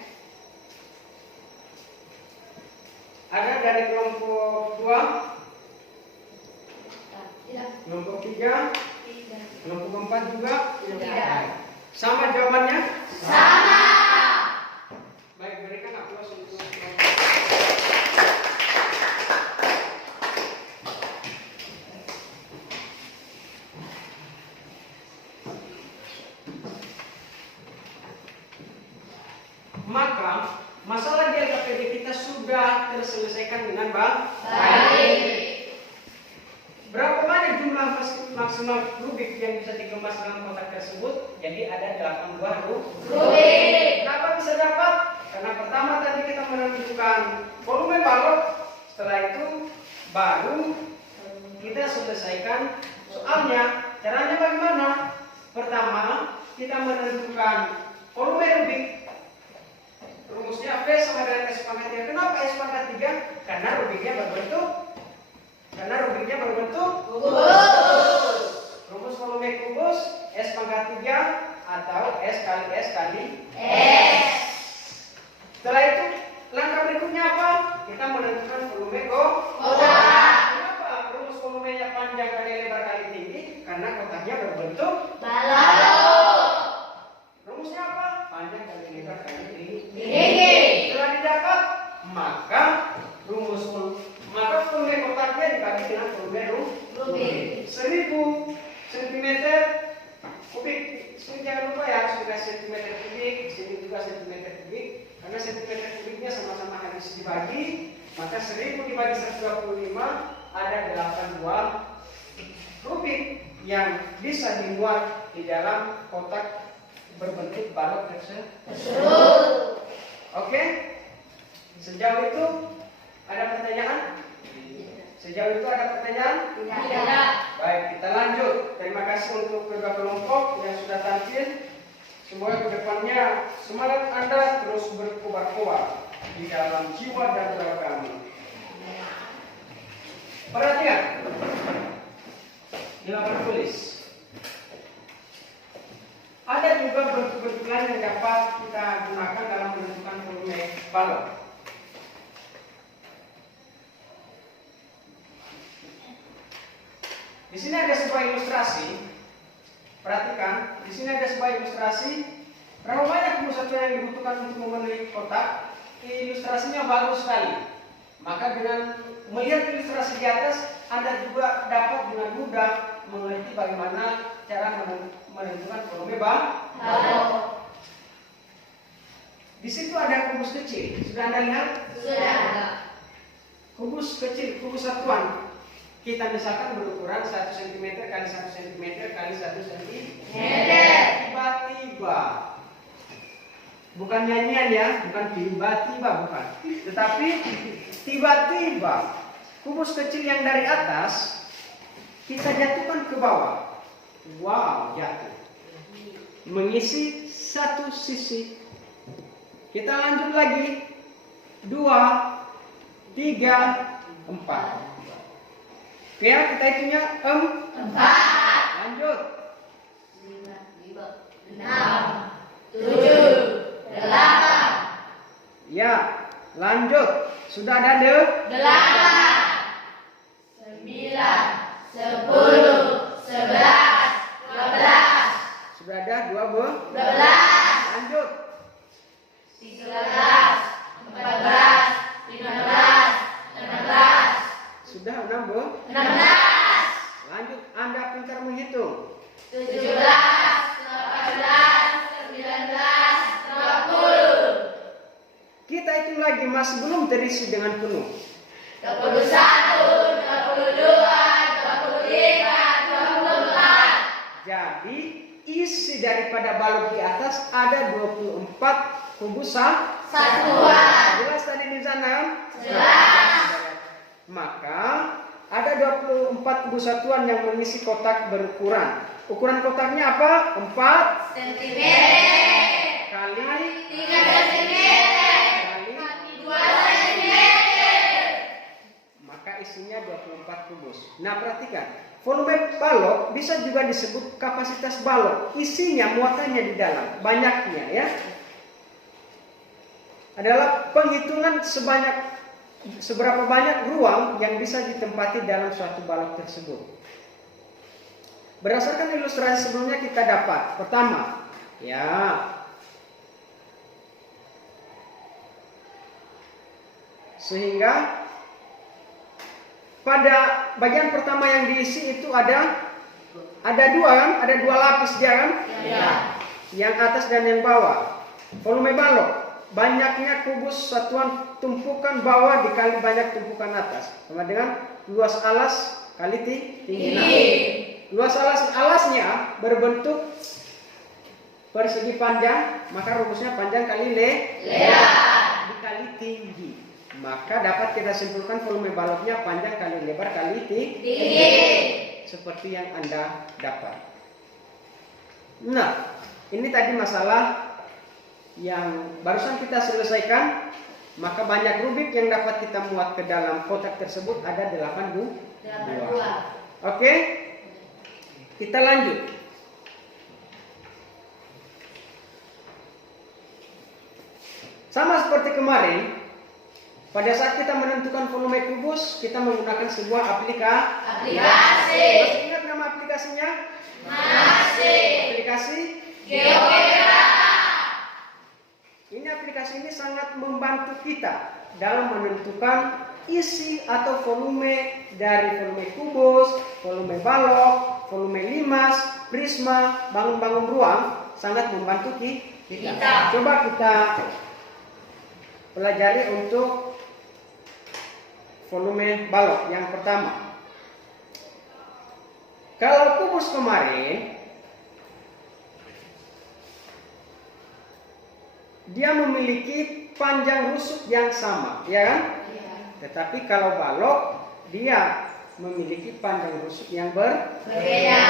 Ada dari kelompok 2, Tidak. kelompok 3, Tidak. kelompok 4 juga. Tidak. Sama jawabannya? Sama. Baik, berikan aplaus untuk maka masalah di LKPD kita sudah terselesaikan dengan Baik. berapa banyak jumlah maksimal Rubik yang bisa dikemas dalam kotak tersebut? Jadi ada 8 buah Rubik. Kenapa bisa dapat? Karena pertama tadi kita menentukan volume balok, setelah itu baru kita selesaikan soalnya. Caranya bagaimana? Pertama, kita menentukan volume Rubik. Rumusnya V sama dengan S pangkat 3. Kenapa S pangkat 3? Karena Rubiknya berbentuk Kubus. rumus volume kubus S pangkat 3 atau S kali S kali. S. Setelah itu langkah berikutnya apa? Kita menentukan volume Kotak. Kenapa? Rumus volumenya panjang kali lebar kali tinggi karena kotaknya berbentuk. Balok. Rumusnya apa? Panjang kali lebar kali tinggi. Tinggi. Setelah didapat, maka volume kotaknya dibagi dengan volume Rubik. 1000 cm kubik. Sini jangan lupa ya, sudah cm kubik, sini juga cm kubik. Karena cm kubiknya sama-sama harus dibagi, maka 1000 dibagi 125 ada 8 buah Rubik yang bisa dimuat di dalam kotak berbentuk balok tersebut. Oke? Sejauh itu ada pertanyaan? Sejauh itu ada pertanyaan? Tidak. Baik, kita lanjut. Terima kasih untuk kedua kelompok yang sudah tampil. Semoga kedepannya semangat Anda terus berkobar-kobar di dalam jiwa dan beragama. Perhatian. Di papan tulis. Ada juga bentuk balok. Di sini ada sebuah ilustrasi. Perhatikan, di sini ada sebuah ilustrasi. Berapa banyak kubus satuan yang dibutuhkan untuk memenuhi kotak? Ilustrasinya bagus sekali. Maka dengan melihat ilustrasi di atas, Anda juga dapat dengan mudah mengerti bagaimana cara menentukan volume balok. Di situ ada kubus kecil. Sudah Anda lihat? Sudah. Kubus kecil, kubus satuan. Kita misalkan berukuran 1 cm kali 1 cm kali 1 cm. Tiba-tiba, bukan nyanyian ya, bukan tiba-tiba, bukan. Tetapi tiba-tiba kubus kecil yang dari atas kita jatuhkan ke bawah. Wow, jatuh. Mengisi satu sisi. Kita lanjut lagi. 2, 3, 4. Oke ya, kita hitungnya 4. Lanjut. 6, 7, 8. Ya, lanjut. Sudah ada 8, 9, 10, 11, 12. Sudah ada 12. 12, Lanjut. 13, 14, 15, 16. Sudah 16. 16, Lanjut. Anda pintar menghitung. 17, 18, 19, 20. Kita hitung lagi, masih belum terisi dengan penuh. 21, 22, 23, 24. Jadi isi daripada balok di atas ada 24 kubus Satuan. Jelas tadi di sana? Jelas. Maka ada 24 kubus satuan yang mengisi kotak berukuran. Ukuran kotaknya apa? 4 cm kali 3 cm kali 2 cm. maka isinya 24 kubus. Nah, perhatikan, volume balok bisa juga disebut kapasitas balok. Isinya, muatannya di dalam, banyaknya ya. Adalah penghitungan seberapa banyak ruang yang bisa ditempati dalam suatu balok tersebut. Berdasarkan ilustrasi sebelumnya kita dapat, pertama, ya, sehingga pada bagian pertama yang diisi itu ada dua kan? Ada 2 lapis dia kan? Ya. Yang atas dan yang bawah. Volume balok, banyaknya kubus satuan tumpukan bawah dikali banyak tumpukan atas, sama dengan luas alas kali tinggi. Luas alasnya berbentuk persegi panjang, maka rumusnya panjang kali lebar dikali tinggi. Maka dapat kita simpulkan volume baloknya panjang kali lebar kali tinggi. Seperti yang Anda dapat. Nah, ini tadi masalah yang barusan kita selesaikan. Maka banyak rubik yang dapat kita muat ke dalam kotak tersebut ada 82. Oke? Kita lanjut. Sama seperti kemarin, pada saat kita menentukan volume kubus, kita menggunakan sebuah aplikasi. Masih ingat nama aplikasinya? Aplikasi GeoGebra. Ini aplikasi ini sangat membantu kita dalam menentukan isi atau volume dari volume kubus, volume balok, volume limas, prisma, bangun-bangun ruang, sangat membantu kita. Coba kita pelajari untuk volume balok yang pertama. Kalau kubus kemarin dia memiliki panjang rusuk yang sama, ya kan? Tetapi kalau balok dia memiliki panjang rusuk yang berbeda.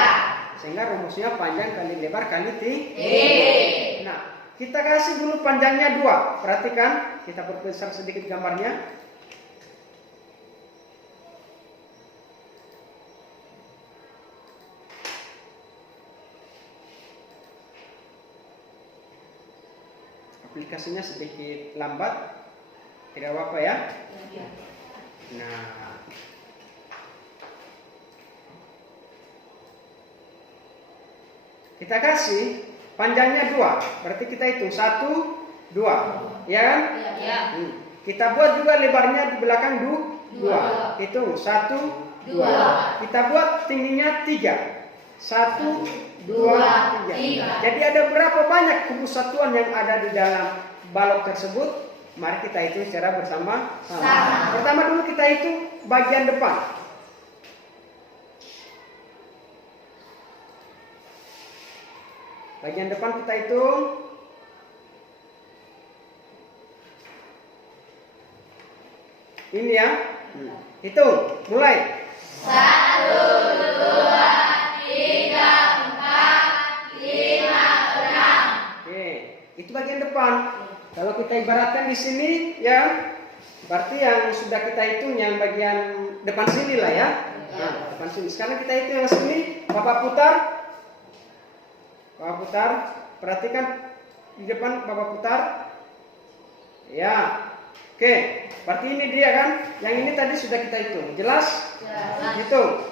Sehingga rumusnya panjang kali lebar kali tinggi. Nah, kita kasih dulu panjangnya 2. Perhatikan, kita perbesar sedikit gambarnya. Aplikasinya sedikit lambat. Tidak apa-apa ya. Nah, kita kasih panjangnya 2, berarti kita hitung 1, 2, ya kan? Ya. Kita buat juga lebarnya di belakang 2, hitung 1, 2. Kita buat tingginya 3, 1, 2, 3. Jadi ada berapa banyak kubus satuan yang ada di dalam balok tersebut? Mari kita hitung secara bersama-sama. Pertama dulu kita hitung bagian depan. Bagian depan kita hitung. Ini ya. Hitung, mulai. 1, 2, 3, 4, 5, 6. Oke, itu bagian depan. Kalau kita ibaratkan di sini ya, berarti yang sudah kita hitung yang bagian depan sini lah ya. Nah, depan sini. Sekarang kita hitung yang sini. Bapak putar. Bapak putar. Perhatikan di depan Bapak putar. Ya. Oke, berarti ini dia kan. Yang ini tadi sudah kita hitung. Jelas? Hitung.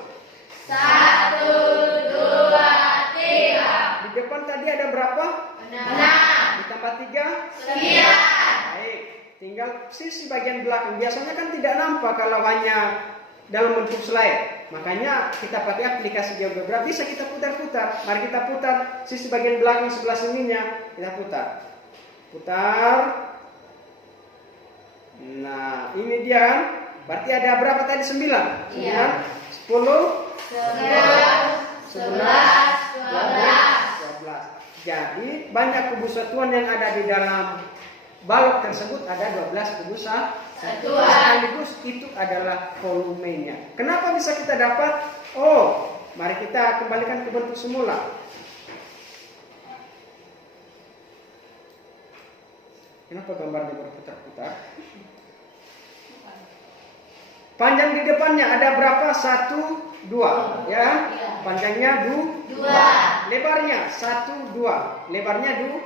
1, 2, 3. Di depan tadi ada berapa? 6. Ditambah 3? 9. Baik, tinggal sisi bagian belakang. Biasanya kan tidak nampak kalau hanya dalam bentuk slide. Makanya kita pakai aplikasi GeoGebra, bisa kita putar-putar. Mari kita putar sisi bagian belakang sebelah sininya. Kita putar. Putar. Nah, ini dia kan. Berarti ada berapa tadi? 9. 10, 11, 12. Jadi banyak kubus satuan yang ada di dalam balok tersebut, ada 12 kubus satuan. Sekaligus itu adalah volumenya. Kenapa bisa kita dapat? Oh, mari kita kembalikan ke bentuk semula. Kenapa gambarnya berputar-putar? Panjang di depannya ada berapa? 1, 2, ya? Panjangnya 2. Lebarnya 1, 2. Lebarnya 2.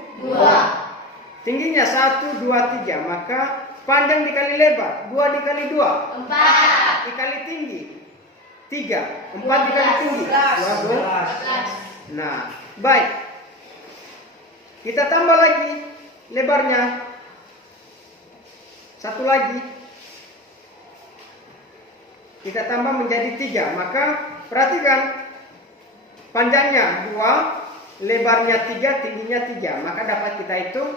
Tingginya 1, 2, 3. Maka panjang dikali lebar 2 dikali 2 4. dikali tinggi 3. 4 dikali tinggi 12. Nah, baik. Kita tambah lagi lebarnya. Satu lagi. Kita tambah menjadi 3. Maka perhatikan, panjangnya 2, lebarnya 3, tingginya 3. Maka dapat kita hitung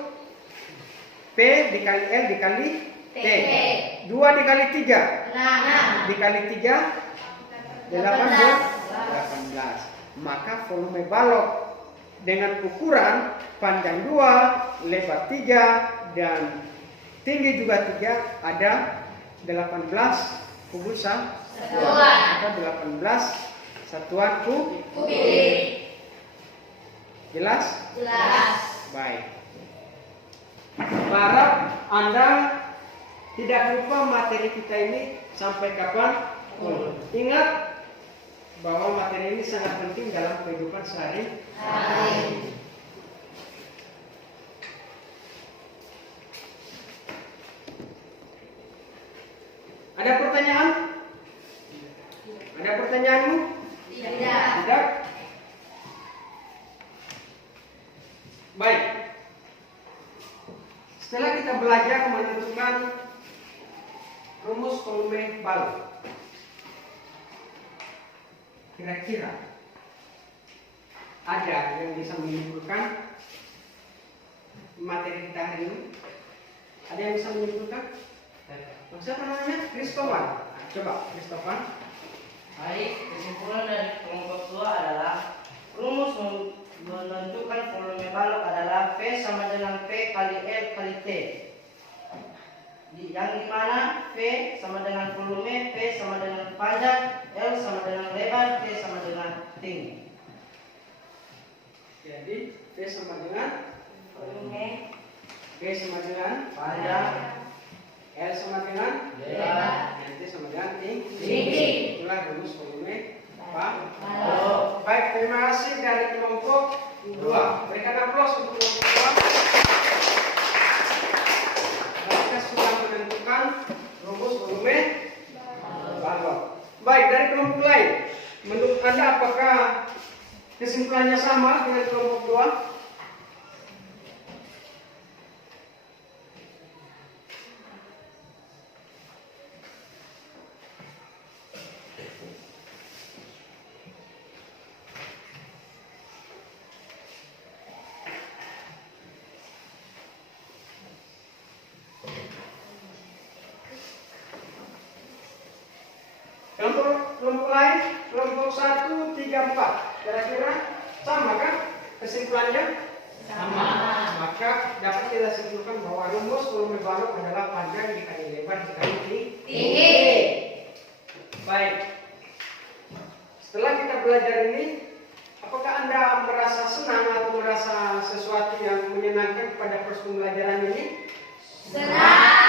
P dikali L dikali T. 2 dikali 3 6. dikali 3 18. Maka volume balok dengan ukuran panjang 2, lebar 3, dan tinggi juga 3 ada 18 kubus satuan. Maka 18 satuan kubik. Jelas? Baik. Harap Anda tidak lupa materi kita ini sampai kapan. Ingat bahwa materi ini sangat penting dalam kehidupan sehari-hari. Ada pertanyaan? Ada pertanyaanmu? Tidak. Baik. Setelah kita belajar menentukan rumus volume balok, kira-kira ada yang bisa menyimpulkan materi kita hari ini? Ada yang bisa menyimpulkan? Siapa namanya? Christopher. Coba Christopher. Baik, kesimpulan dari kelompok 2 adalah rumus menentukan volume balok adalah V sama dengan P kali L kali T. Yang dimana V sama dengan volume, P sama dengan panjang, L sama dengan lebar, T sama dengan tinggi. Jadi V sama dengan Volume. P sama dengan Panjang, L sama dengan lebar, T sama dengan Tinggi. Itulah rumus volume Balok. Baik, terima kasih dari kelompok 2. Berikan aplaus untuk kelompok 2. Mereka sudah menentukan Anda apakah kesimpulannya sama dengan kelompok 2? Kelompok lain, kelompok 1, 3, 4. Kira-kira sama kan kesimpulannya? Sama. Maka dapat kita simpulkan bahwa rumus volume balok adalah panjang dikali lebar dikali tinggi. Baik. Setelah kita belajar ini, apakah Anda merasa senang atau merasa sesuatu yang menyenangkan pada proses pembelajaran ini? Senang.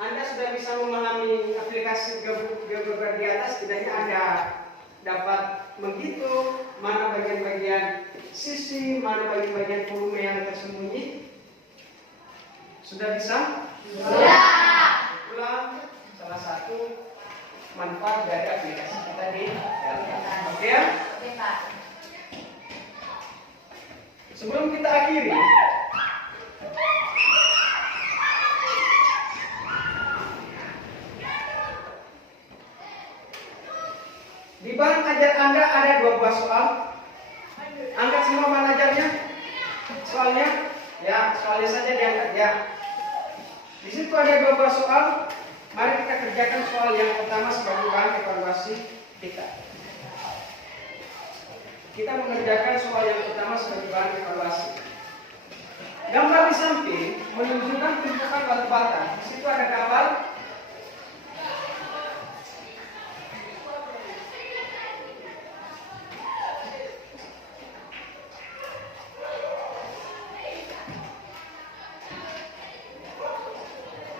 Anda sudah bisa memahami aplikasi geometri di atas, setidaknya Anda dapat menghitung mana bagian-bagian sisi, mana bagian-bagian volume yang tersembunyi. Sudah bisa? Sudah. Itulah salah satu manfaat dari aplikasi kita di dalam. Oke ya? Oke, Pak. Sebelum kita akhiri, di bahan ajar Anda ada 2 buah soal. Angkat semua bahan ajarnya. Soalnya, ya soalnya saja diangkat ya. Di situ ada 2 buah soal. Mari kita kerjakan soal yang pertama sebagai bahan evaluasi kita. Kita mengerjakan soal yang pertama sebagai bahan evaluasi. Gambar di samping menunjukkan tumpukan batu bata. Di situ ada kapal.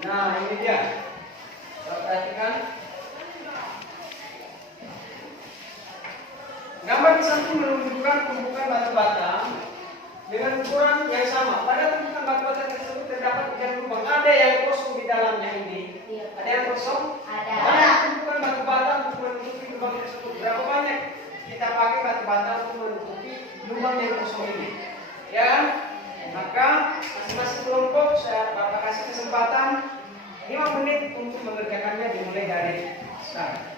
Nah, ini dia. Perhatikan. Gambar di samping menunjukkan tumpukan batu bata dengan ukuran yang sama. Pada tumpukan batu bata tersebut terdapat 3 lubang. Ada yang kosong di dalamnya ini. Ada yang kosong? Ada. Banyak tumpukan batu bata untuk menutupi lubang tersebut. Berapa banyak kita pakai batu bata untuk menutupi lubang yang kosong ini? Ya, maka masing-masing kelompok saya Bapak kasih kesempatan 5 menit untuk mengerjakannya dimulai dari sekarang.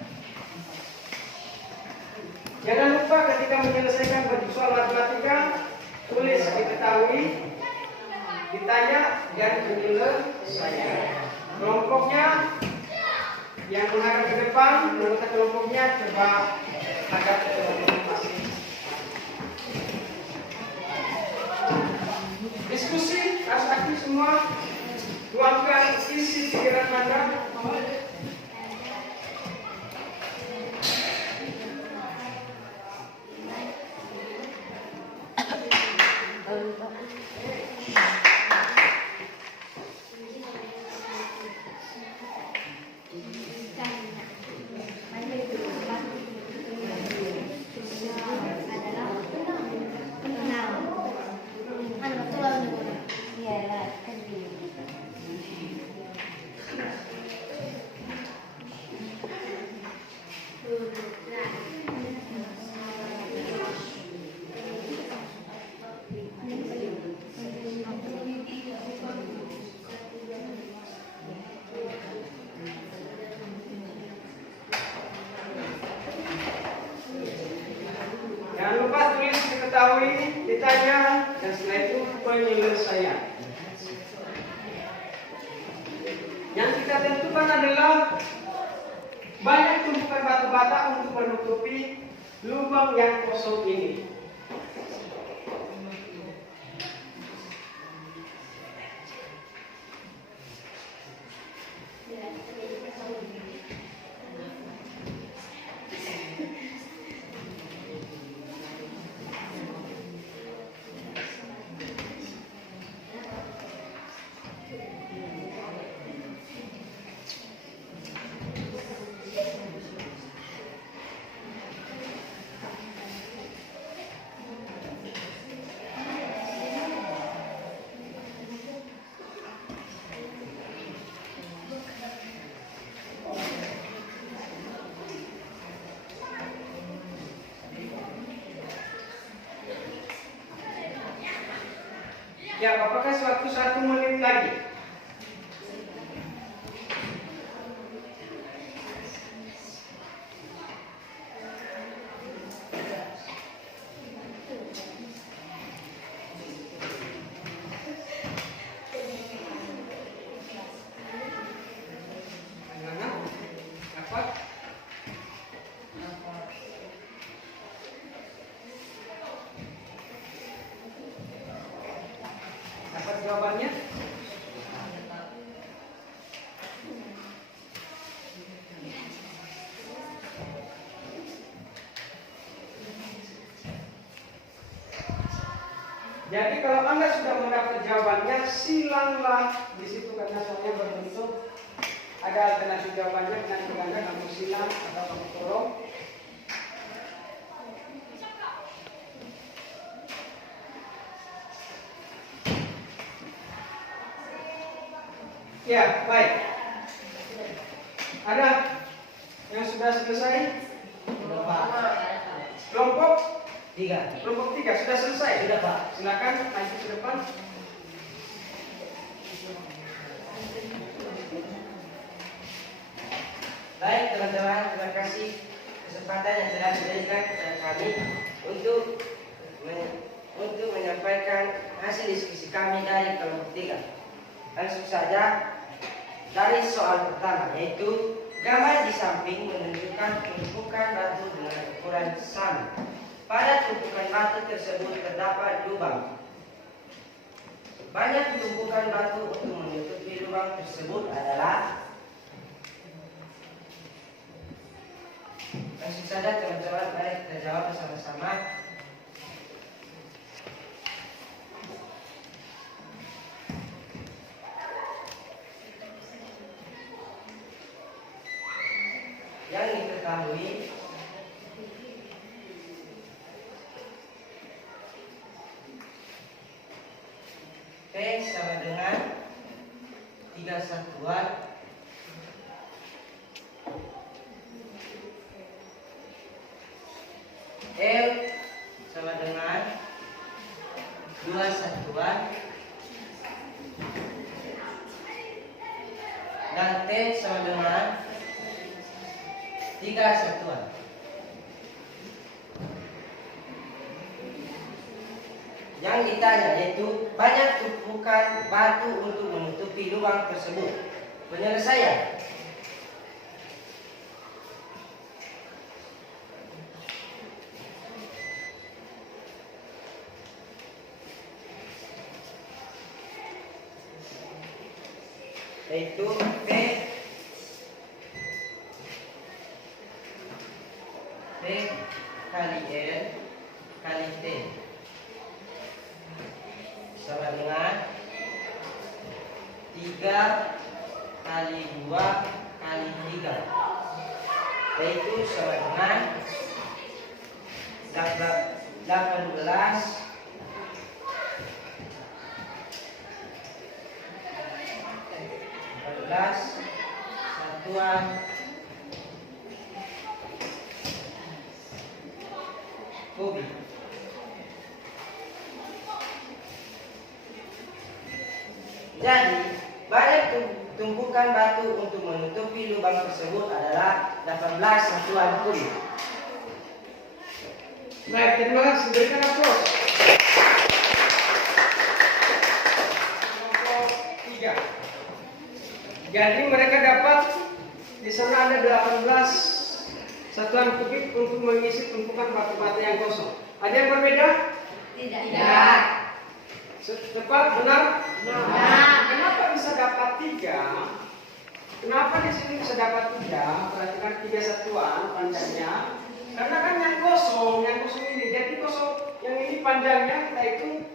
Jangan lupa ketika menyelesaikan soal matematika, tulis diketahui, ditanya dan penyelesaian. Kelompoknya yang menghadap ke depan, anggota kelompoknya coba hadap ke kelompok masing. Diskusi harus aktif semua. Luangkan isi pikiran Anda. Jangan lupa tulis diketahui, ditanya, dan setelah itu penyelesaian. Yang kita tentukan adalah banyak tumpukan batu bata untuk menutupi lubang yang kosong ini. Ya, Bapak kasih waktu 1 menit lagi. Dapat jawabannya? Jadi kalau Anda sudah mendapat jawabannya, silanglah di situ karena soalnya berbentuk ada alternatif jawabannya. Nanti Anda kamu silang atau kamu tolong. Ya, baik. Ada yang sudah selesai? Kelompok 3. Kelompok 3 sudah selesai? Sudah, Pak. Silakan maju ke depan. Baik teman-teman, terima kasih kesempatan yang telah diberikan kepada kami untuk menyampaikan hasil diskusi kami dari kelompok 3. Langsung saja dari soal pertama, yaitu gambar di samping menunjukkan tumpukan batu dengan ukuran sama. Pada tumpukan batu tersebut terdapat lubang. Banyak tumpukan batu untuk menutupi lubang tersebut adalah. Langsung saja teman-teman, mari kita jawab bersama-sama. Yang diketahui P sama dengan 3 satuan L sama dengan 2 satuan dan T sama dengan 3 satuan. Yang ditanya yaitu banyak tumpukan batu untuk menutupi lubang tersebut. Penyelesaian. Yaitu P kali L kali T sama dengan 3 kali 2 kali 3, yaitu sama dengan 18 satuan kubik. Jadi, banyak tumpukan batu untuk menutupi lubang tersebut adalah 18 satuan kubik. Baik, terima kasih. Berikan aplaus. Kelompok 3. Jadi mereka dapat di sana ada 18 satuan kubik untuk mengisi tumpukan batu-batu yang kosong. Ada yang berbeda? Tidak. Tepat, benar? Benar. Kenapa bisa dapat 3? Kenapa di sini bisa dapat 3? Perhatikan 3 satuan panjangnya. Karena kan yang kosong ini. Jadi kosong yang ini panjangnya kita hitung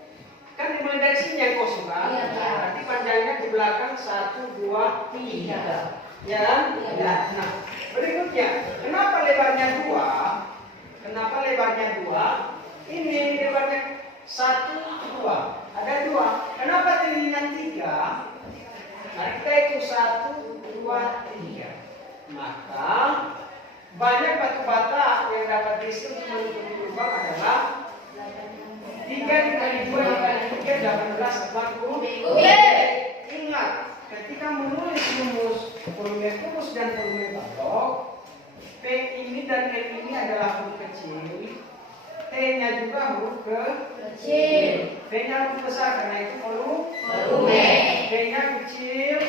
kan dimulai dari sini yang kosong kan? Iya. Berarti panjangnya di belakang 1, 2, 3. Ya kan? Iya. Nah, berikutnya, kenapa lebarnya 2? Kenapa lebarnya 2? Ini lebarnya 1, 2. Ada 2. Kenapa tingginya 3? Nah, kita hitung 1, 2, 3. Maka banyak batu bata yang dapat diisi untuk menutupi lubang adalah 3 dikali 2 dikali 3. Bukit 1840. Ingat, ketika menulis rumus volume kubus dan volume balok, P ini dan L ini adalah huruf kecil, T-nya juga huruf kecil, V-nya huruf besar karena itu volume, D-nya kecil,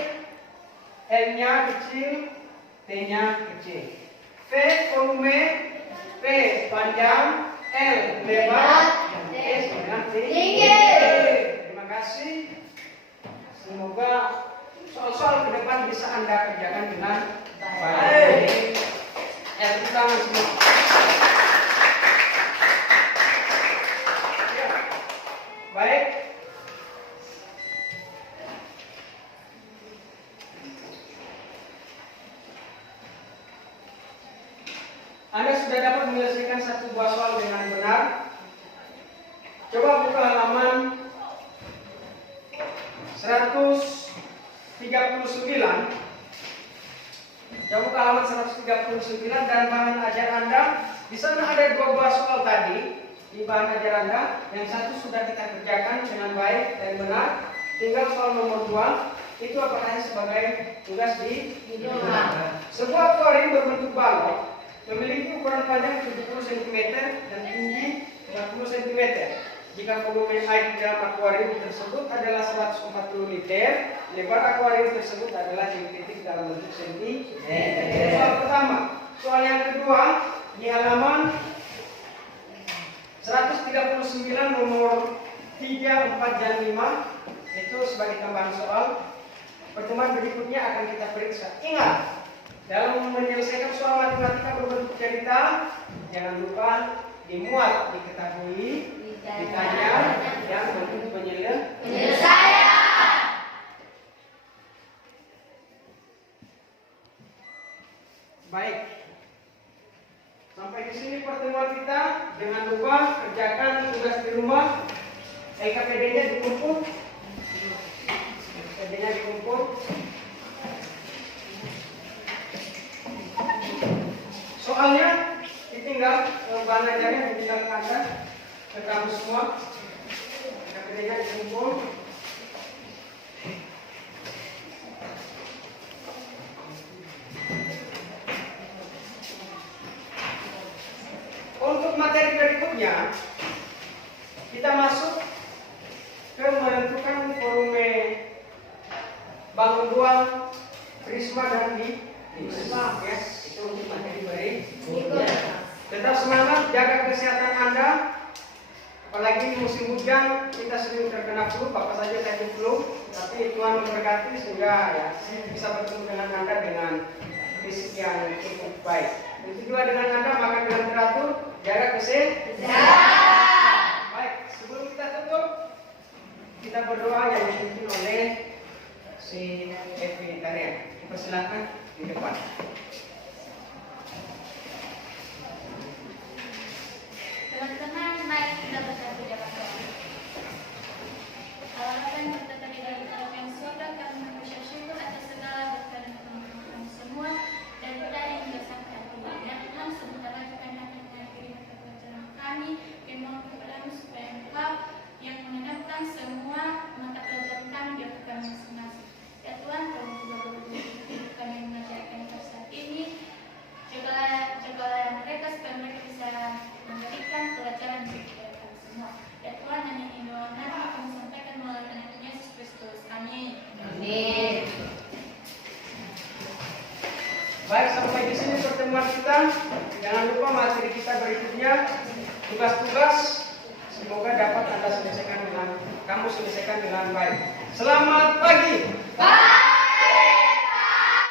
L-nya kecil, T-nya kecil. V volume, P panjang, L lebar, S dengan tinggi. Terima kasih. Semoga soal-soal ke depan bisa Anda kerjakan dengan baik. Tepuk tangan semua. Ya. Baik. Anda sudah dapat menyelesaikan satu buah soal dengan benar. Coba buka halaman 139. Coba buka halaman 139 dan bahan ajar Anda. Di sana ada dua buah soal tadi di bahan ajar Anda. Yang satu sudah kita kerjakan dengan baik dan benar. Tinggal soal nomor 2. Itu apakah sebagai tugas di rumah. Sebuah akuarium berbentuk balok memiliki ukuran panjang 70 cm dan tinggi 40 cm. Jika volume air di dalam akuarium tersebut adalah 140 liter, lebar akuarium tersebut adalah titik dalam bentuk sentimeter. Soal pertama. Soal yang kedua di halaman 139 nomor 3, 4, dan 5 itu sebagai tambahan soal. Pertemuan berikutnya akan kita periksa. Ingat, dalam menyelesaikan soal matematika berbentuk cerita, jangan lupa dimuat, diketahui, ditanya, dan bentuk penyelesaian. Baik. Sampai di sini pertemuan kita. Jangan lupa kerjakan tugas di rumah. LKPD-nya dikumpul. LKPD-nya dikumpul. Soalnya ditinggal, bahan ajarnya ditinggal ke Anda, ke kamu semua. LKPD-nya dikumpul. Untuk materi berikutnya, kita masuk ke menentukan volume bangun ruang, prisma dan prisma, ya. Itu untuk materi berikutnya. Tetap semangat, jaga kesehatan Anda. Apalagi di musim hujan, kita sering terkena flu, apa saja tadi flu. Tapi Tuhan memberkati sehingga ya bisa bertemu dengan Anda dengan fisik yang cukup baik. Itu juga dengan Anda makan dengan teratur, jaga kesehatan. Baik, sebelum kita tutup, kita berdoa yang dipimpin oleh si Evi Tarian. Persilakan di depan. Teman-teman, mari kita bersatu dalam doa. Allah yang bertata di dalam alam yang surga, kami mengucap syukur atas segala berkat dan kemampuan kami semua dan kita yang hingga sampai akhir. Ya Tuhan, sebentar lagi kami akan mengakhiri mata pelajaran kami dan mohon kepadamu supaya Engkau yang mengenapkan semua mata pelajaran kami di waktu kami masing-masing. Ya Tuhan, kami juga berdoa kami mengajarkan saat ini. Jagalah mereka supaya mereka bisa memberikan pelajaran bagi kami semua. Ya Tuhan, hanya ini doa kami kami sampaikan melalui anak Yesus Kristus. Amin. Amin. Baik, sampai di sini pertemuan kita. Jangan lupa materi kita berikutnya, tugas-tugas. Semoga dapat kamu selesaikan dengan baik. Selamat pagi. Bye.